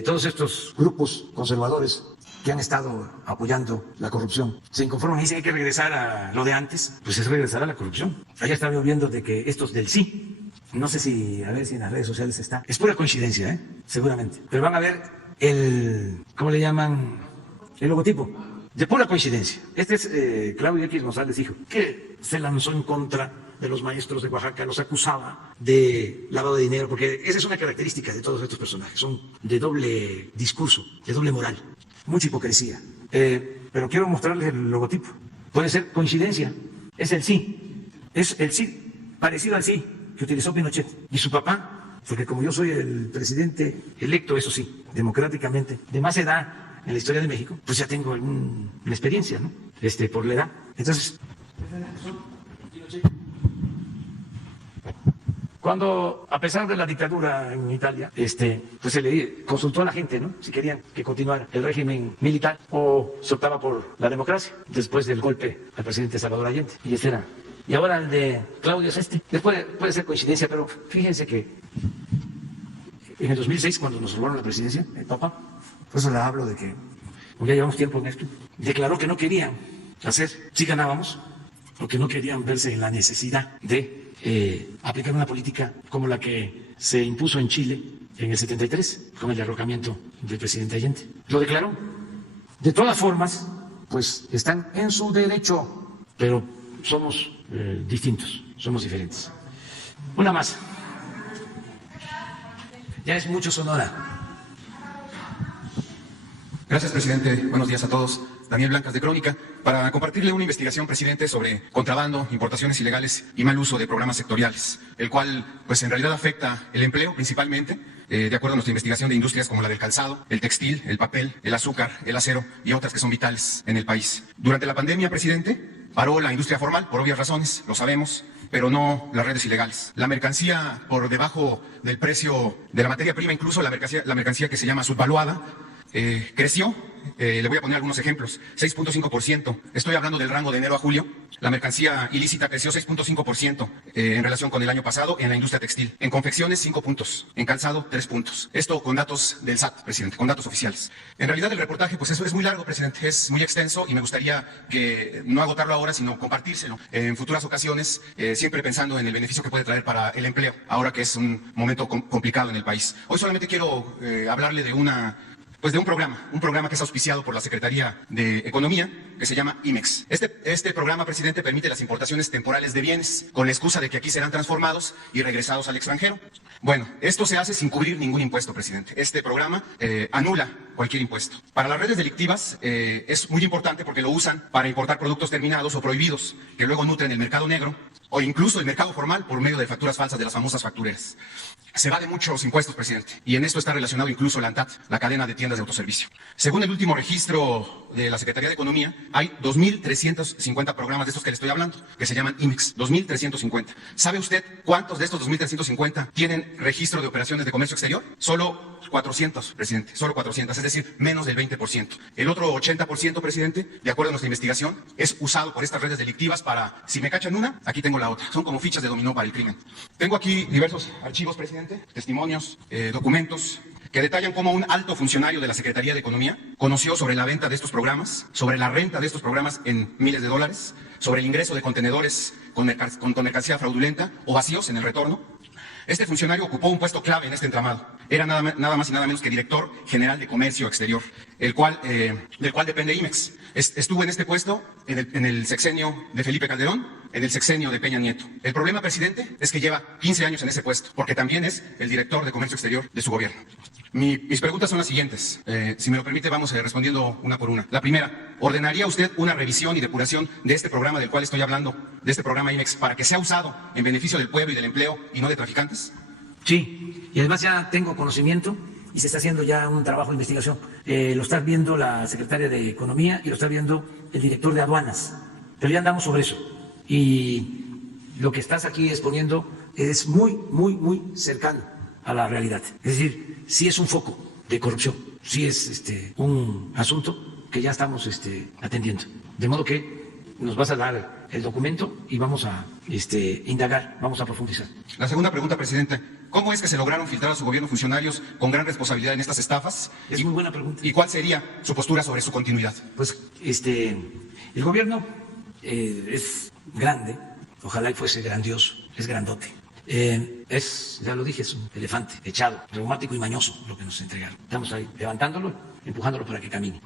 todos estos grupos conservadores que han estado apoyando la corrupción se inconforman y dicen que hay que regresar a lo de antes, pues es regresar a la corrupción. Allá estaba yo viendo de que estos del sí, no sé si, a ver si en las redes sociales está, es pura coincidencia, seguramente, pero van a ver ¿cómo le llaman? El logotipo, de pura coincidencia. Este es Claudio X González, hijo, que se lanzó en contra de los maestros de Oaxaca, los acusaba de lavado de dinero, porque esa es una característica de todos estos personajes, son de doble discurso, de doble moral, mucha hipocresía. Pero quiero mostrarles el logotipo. Puede ser coincidencia, es el sí, parecido al sí que utilizó Pinochet. Y su papá, porque como yo soy el presidente electo, eso sí, democráticamente, de más edad en la historia de México, pues ya tengo una experiencia, ¿no? Por la edad. Entonces, cuando, a pesar de la dictadura en Italia, pues se le consultó a la gente, ¿no? Si querían que continuara el régimen militar o se optaba por la democracia, después del golpe al presidente Salvador Allende. Y ese era. Y ahora el de Claudio es Después puede ser coincidencia, pero fíjense que en el 2006, cuando nos robaron la presidencia, el Papa, por eso le hablo de que, como ya llevamos tiempo en esto, declaró que no querían sí ganábamos, porque no querían verse en la necesidad de aplicar una política como la que se impuso en Chile en el 73, con el derrocamiento del presidente Allende. Lo declaró. De todas formas, pues están en su derecho, pero somos distintos, somos diferentes. Una más. Ya es mucho Sonora. Gracias, presidente. Buenos días a todos. Daniel Blancas, de Crónica, para compartirle una investigación, presidente, sobre contrabando, importaciones ilegales y mal uso de programas sectoriales, el cual, pues en realidad afecta el empleo principalmente, de acuerdo a nuestra investigación de industrias como la del calzado, el textil, el papel, el azúcar, el acero y otras que son vitales en el país. Durante la pandemia, presidente, paró la industria formal, por obvias razones, lo sabemos, pero no las redes ilegales. La mercancía por debajo del precio de la materia prima, incluso la mercancía que se llama subvaluada, creció. Le voy a poner algunos ejemplos. 6.5%. Estoy hablando del rango de enero a julio. La mercancía ilícita creció 6.5% en relación con el año pasado en la industria textil. En confecciones, 5 puntos. En calzado, 3 puntos. Esto con datos del SAT, presidente, con datos oficiales. En realidad el reportaje, pues eso es muy largo, presidente. Es muy extenso y me gustaría que no agotarlo ahora, sino compartírselo en futuras ocasiones, siempre pensando en el beneficio que puede traer para el empleo, ahora que es un momento complicado en el país. Hoy solamente quiero hablarle de un programa que es auspiciado por la Secretaría de Economía, que se llama IMEX. Este programa, presidente, permite las importaciones temporales de bienes, con la excusa de que aquí serán transformados y regresados al extranjero. Bueno, esto se hace sin cubrir ningún impuesto, presidente. Este programa anula cualquier impuesto. Para las redes delictivas es muy importante porque lo usan para importar productos terminados o prohibidos, que luego nutren el mercado negro o incluso el mercado formal por medio de facturas falsas de las famosas factureras. Se va de muchos impuestos, presidente, y en esto está relacionado incluso la ANTAD, la cadena de tiendas de autoservicio. Según el último registro de la Secretaría de Economía, hay 2.350 programas de estos que le estoy hablando, que se llaman IMEX, 2.350. ¿Sabe usted cuántos de estos 2.350 tienen registro de operaciones de comercio exterior? Solo 400, presidente, solo 400, es decir, menos del 20%. El otro 80%, presidente, de acuerdo a nuestra investigación, es usado por estas redes delictivas para, si me cachan una, aquí tengo la otra. Son como fichas de dominó para el crimen. Tengo aquí diversos archivos, presidente, testimonios, documentos, que detallan cómo un alto funcionario de la Secretaría de Economía conoció sobre la venta de estos programas, sobre la renta de estos programas en miles de dólares, sobre el ingreso de contenedores con mercancía fraudulenta o vacíos en el retorno. Este funcionario ocupó un puesto clave en este entramado. Era nada más y nada menos que director general de Comercio Exterior, del cual depende IMEX. Estuvo en este puesto en el sexenio de Felipe Calderón, en el sexenio de Peña Nieto. El problema, presidente, es que lleva 15 años en ese puesto, porque también es el director de Comercio Exterior de su gobierno. Mis preguntas son las siguientes. Si me lo permite, vamos respondiendo una por una. La primera, ¿ordenaría usted una revisión y depuración de este programa del cual estoy hablando, de este programa IMEX, para que sea usado en beneficio del pueblo y del empleo y no de traficantes? Sí, y además ya tengo conocimiento y se está haciendo ya un trabajo de investigación. Lo está viendo la secretaria de Economía y lo está viendo el director de Aduanas, pero ya andamos sobre eso. Y lo que estás aquí exponiendo es muy, muy, muy cercano a la realidad. Es decir, sí es un foco de corrupción, sí es un asunto que ya estamos atendiendo. De modo que nos vas a dar el documento y vamos a indagar, vamos a profundizar. La segunda pregunta, presidente. ¿Cómo es que se lograron filtrar a su gobierno funcionarios con gran responsabilidad en estas estafas? Es muy buena pregunta. ¿Y cuál sería su postura sobre su continuidad? Pues el gobierno es grande, ojalá y fuese grandioso, es grandote. Ya lo dije, es un elefante echado, reumático y mañoso lo que nos entregaron. Estamos ahí levantándolo, empujándolo para que camine.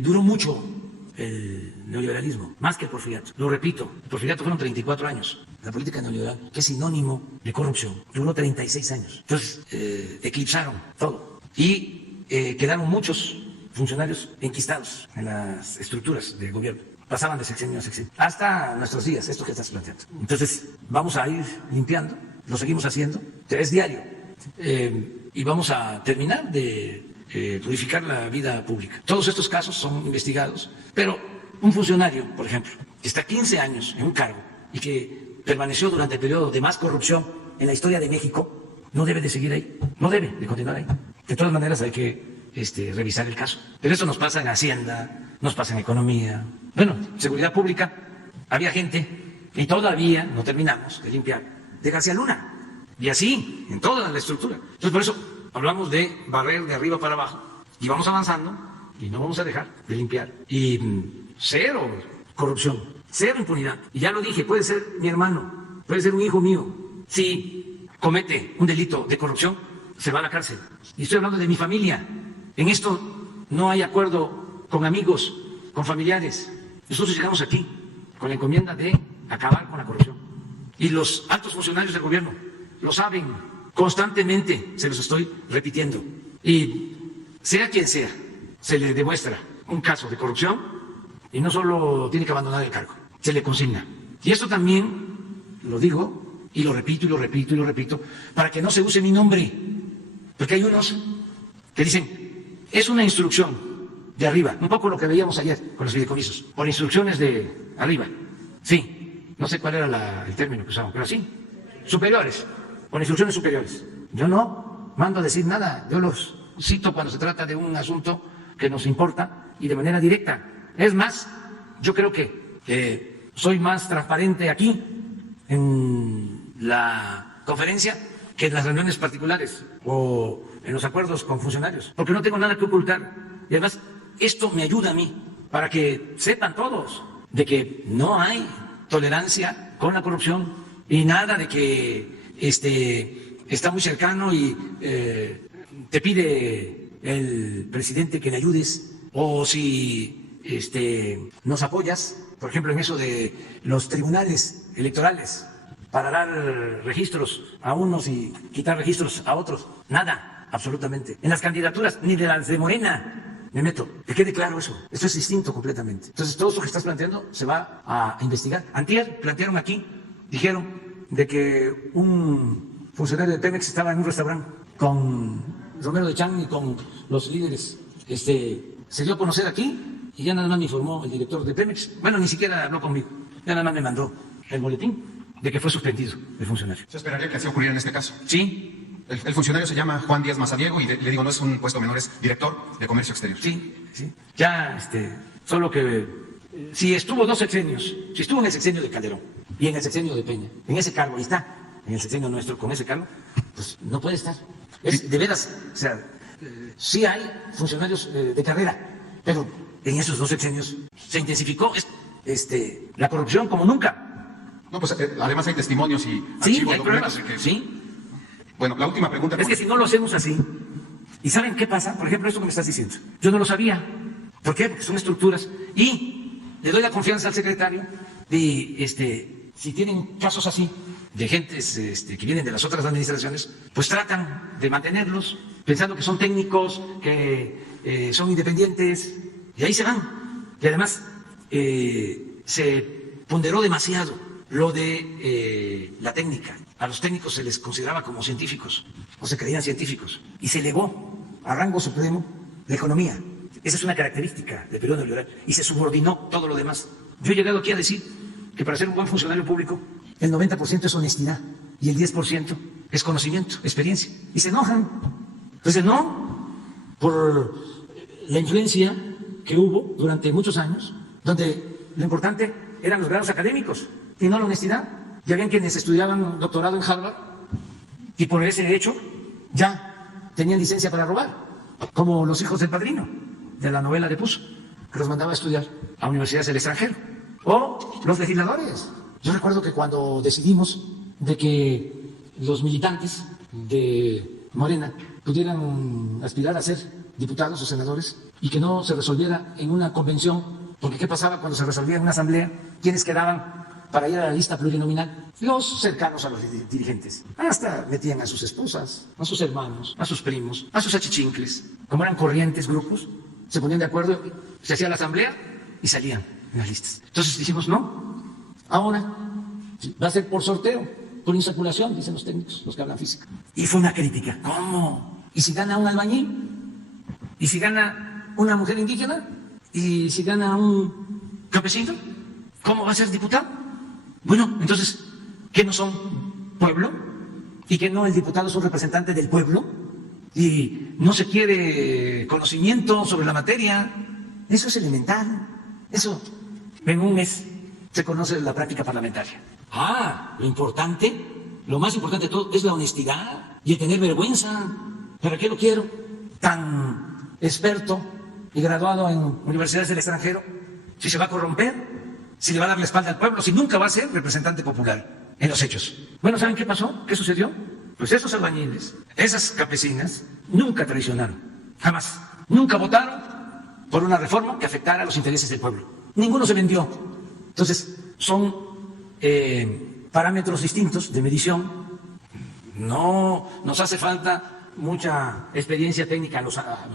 Duró mucho el neoliberalismo, más que el porfiriato. Lo repito, el porfiriato fueron 34 años. La política neoliberal, que es sinónimo de corrupción, duró 36 años. Entonces, eclipsaron todo. Y quedaron muchos funcionarios enquistados en las estructuras del gobierno. Pasaban de sexenio a sexenio. Hasta nuestros días, esto que estás planteando. Entonces, vamos a ir limpiando, lo seguimos haciendo, es diario. Y vamos a terminar de purificar la vida pública. Todos estos casos son investigados, pero un funcionario, por ejemplo, que está 15 años en un cargo y que permaneció durante el periodo de más corrupción en la historia de México, no debe de seguir ahí, no debe de continuar ahí. De todas maneras hay que revisar el caso. Pero eso nos pasa en Hacienda, nos pasa en Economía. Bueno, Seguridad Pública, había gente, y todavía no terminamos de limpiar, de García Luna. Y así, en toda la estructura. Entonces, por eso hablamos de barrer de arriba para abajo, y vamos avanzando, y no vamos a dejar de limpiar. Y cero corrupción, cero impunidad. Y ya lo dije, puede ser mi hermano, puede ser un hijo mío. Si comete un delito de corrupción, se va a la cárcel. Y estoy hablando de mi familia. En esto no hay acuerdo con amigos, con familiares. Nosotros llegamos aquí con la encomienda de acabar con la corrupción. Y los altos funcionarios del gobierno lo saben constantemente, se los estoy repitiendo. Y sea quien sea, se le demuestra un caso de corrupción y no solo tiene que abandonar el cargo, se le consigna. Y esto también lo digo y lo repito y lo repito y lo repito para que no se use mi nombre. Porque hay unos que dicen, es una instrucción de arriba, un poco lo que veíamos ayer con los fideicomisos, por instrucciones de arriba. Sí, no sé cuál era el término que usaban, pero sí, superiores, por instrucciones superiores. Yo no mando a decir nada, yo los cito cuando se trata de un asunto que nos importa y de manera directa. Es más, yo creo que soy más transparente aquí en la conferencia que en las reuniones particulares o en los acuerdos con funcionarios, porque no tengo nada que ocultar. Y además, esto me ayuda a mí para que sepan todos de que no hay tolerancia con la corrupción y nada de que está muy cercano y te pide el presidente que le ayudes, o si nos apoyas, por ejemplo, en eso de los tribunales electorales, para dar registros a unos y quitar registros a otros. Nada, absolutamente. En las candidaturas, ni de las de Morena me meto. Que quede claro eso. Esto es distinto completamente. Entonces, todo eso que estás planteando se va a investigar. Antier plantearon aquí, dijeron de que un funcionario de Pemex estaba en un restaurante con Romero de Champs y con los líderes. Se dio a conocer aquí y ya nada más me informó el director de Pemex. Bueno, ni siquiera habló conmigo. Ya nada más me mandó el boletín de que fue suspendido el funcionario. ¿Se esperaría que así ocurriera en este caso? Sí. El funcionario se llama Juan Díaz Mazadiego y le digo, no es un puesto menor, es director de Comercio Exterior. Sí, sí. Ya, solo que si estuvo 2 sexenios, si estuvo en el sexenio de Calderón y en el sexenio de Peña, en ese cargo, y está en el sexenio nuestro con ese cargo, pues no puede estar. Es de veras, o sea, sí hay funcionarios de carrera, pero en esos 2 sexenios se intensificó la corrupción como nunca. No, pues además hay testimonios y sí, archivos, hay documentos. pruebas. Sí. Bueno, la última pregunta. Es que si no lo hacemos así, ¿y saben qué pasa? Por ejemplo, esto que me estás diciendo. Yo no lo sabía. ¿Por qué? Porque son estructuras. Y le doy la confianza al secretario de, si tienen casos así, de gentes que vienen de las otras administraciones, pues tratan de mantenerlos pensando que son técnicos, que son independientes, y ahí se van. Y además se ponderó demasiado lo de la técnica. A los técnicos se les consideraba como científicos, o se creían científicos, y se elevó a rango supremo la economía. Esa es una característica del periodo neoliberal, y se subordinó todo lo demás. Yo he llegado aquí a decir que para ser un buen funcionario público, el 90% es honestidad y el 10% es conocimiento, experiencia. Y se enojan. Entonces, no, por la influencia que hubo durante muchos años, donde lo importante eran los grados académicos y no la honestidad. Ya habían quienes estudiaban doctorado en Harvard y por ese hecho ya tenían licencia para robar, como los hijos del padrino de la novela de Puzo, que los mandaba a estudiar a universidades del extranjero, o los legisladores. Yo recuerdo que cuando decidimos de que los militantes de Morena pudieran aspirar a ser diputados o senadores y que no se resolviera en una convención, porque ¿qué pasaba cuando se resolvía en una asamblea? ¿Quiénes quedaban para ir a la lista plurinominal? Los cercanos a los dirigentes. Hasta metían a sus esposas, a sus hermanos, a sus primos, a sus achichincles. Como eran corrientes grupos, se ponían de acuerdo, se hacía la asamblea y salían en las listas. Entonces dijimos, no, ahora va a ser por sorteo, por insaculación, dicen los técnicos, los que hablan física. Y fue una crítica. ¿Cómo? ¿Y si gana un albañil? ¿Y si gana una mujer indígena? ¿Y si gana un campesino? ¿Cómo va a ser diputado? Bueno, entonces, ¿qué no son pueblo? ¿Y que no el diputado es un representante del pueblo? ¿Y no se quiere conocimiento sobre la materia? Eso es elemental. Eso, en un mes, se conoce la práctica parlamentaria. Lo importante, lo más importante de todo, es la honestidad y el tener vergüenza. ¿Para qué lo quiero? Tan experto y graduado en universidades del extranjero, si se va a corromper, si le va a dar la espalda al pueblo, si nunca va a ser representante popular en los hechos. Bueno, ¿saben qué pasó? ¿Qué sucedió? Pues esos albañiles, esas campesinas, nunca traicionaron, jamás. Nunca votaron por una reforma que afectara a los intereses del pueblo. Ninguno se vendió. Entonces, son parámetros distintos de medición. No nos hace falta mucha experiencia técnica, lo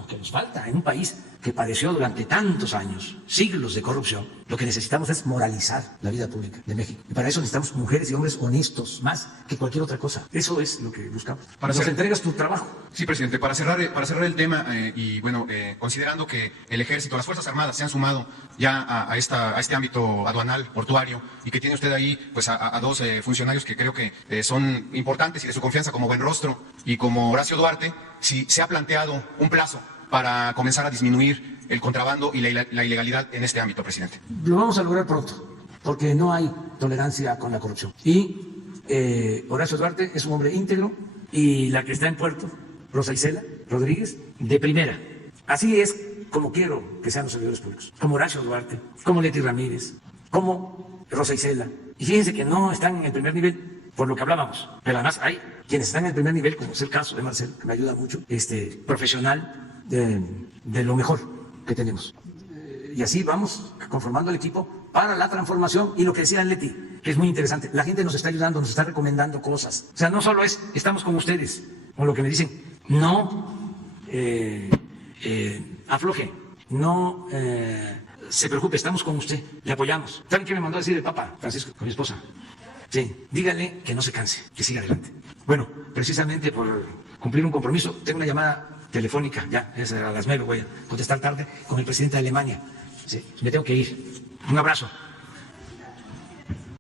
que nos falta en un país que padeció durante tantos años, siglos de corrupción. Lo que necesitamos es moralizar la vida pública de México. Y para eso necesitamos mujeres y hombres honestos, más que cualquier otra cosa. Eso es lo que buscamos. Nos entregas tu trabajo. Sí, presidente, para cerrar el tema y bueno, considerando que el Ejército, las Fuerzas Armadas se han sumado ya a este ámbito aduanal, portuario, y que tiene usted ahí pues a dos funcionarios que creo que son importantes y de su confianza, como Buenrostro y como Horacio Duarte, si se ha planteado un plazo para comenzar a disminuir el contrabando y la ilegalidad en este ámbito, presidente. Lo vamos a lograr pronto, porque no hay tolerancia con la corrupción. Y Horacio Duarte es un hombre íntegro, y la que está en Puerto, Rosa Isela Rodríguez, de primera. Así es como quiero que sean los servidores públicos, como Horacio Duarte, como Leti Ramírez, como Rosa Isela. Y fíjense que no están en el primer nivel, por lo que hablábamos, pero además hay quienes están en el primer nivel, como es el caso de Marcel, que me ayuda mucho, profesional de lo mejor que tenemos. Y así vamos conformando el equipo para la transformación. Y lo que decía Leti, que es muy interesante, la gente nos está ayudando, nos está recomendando cosas. O sea, no solo es, estamos con ustedes, o lo que me dicen, no afloje, no se preocupe, estamos con usted, le apoyamos. ¿Saben qué me mandó a decir el Papa Francisco con mi esposa? Sí, díganle que no se canse, que siga adelante. Bueno, precisamente por cumplir un compromiso, tengo una llamada telefónica, ya, es a las 9, voy a contestar tarde, con el presidente de Alemania. Sí, me tengo que ir. Un abrazo.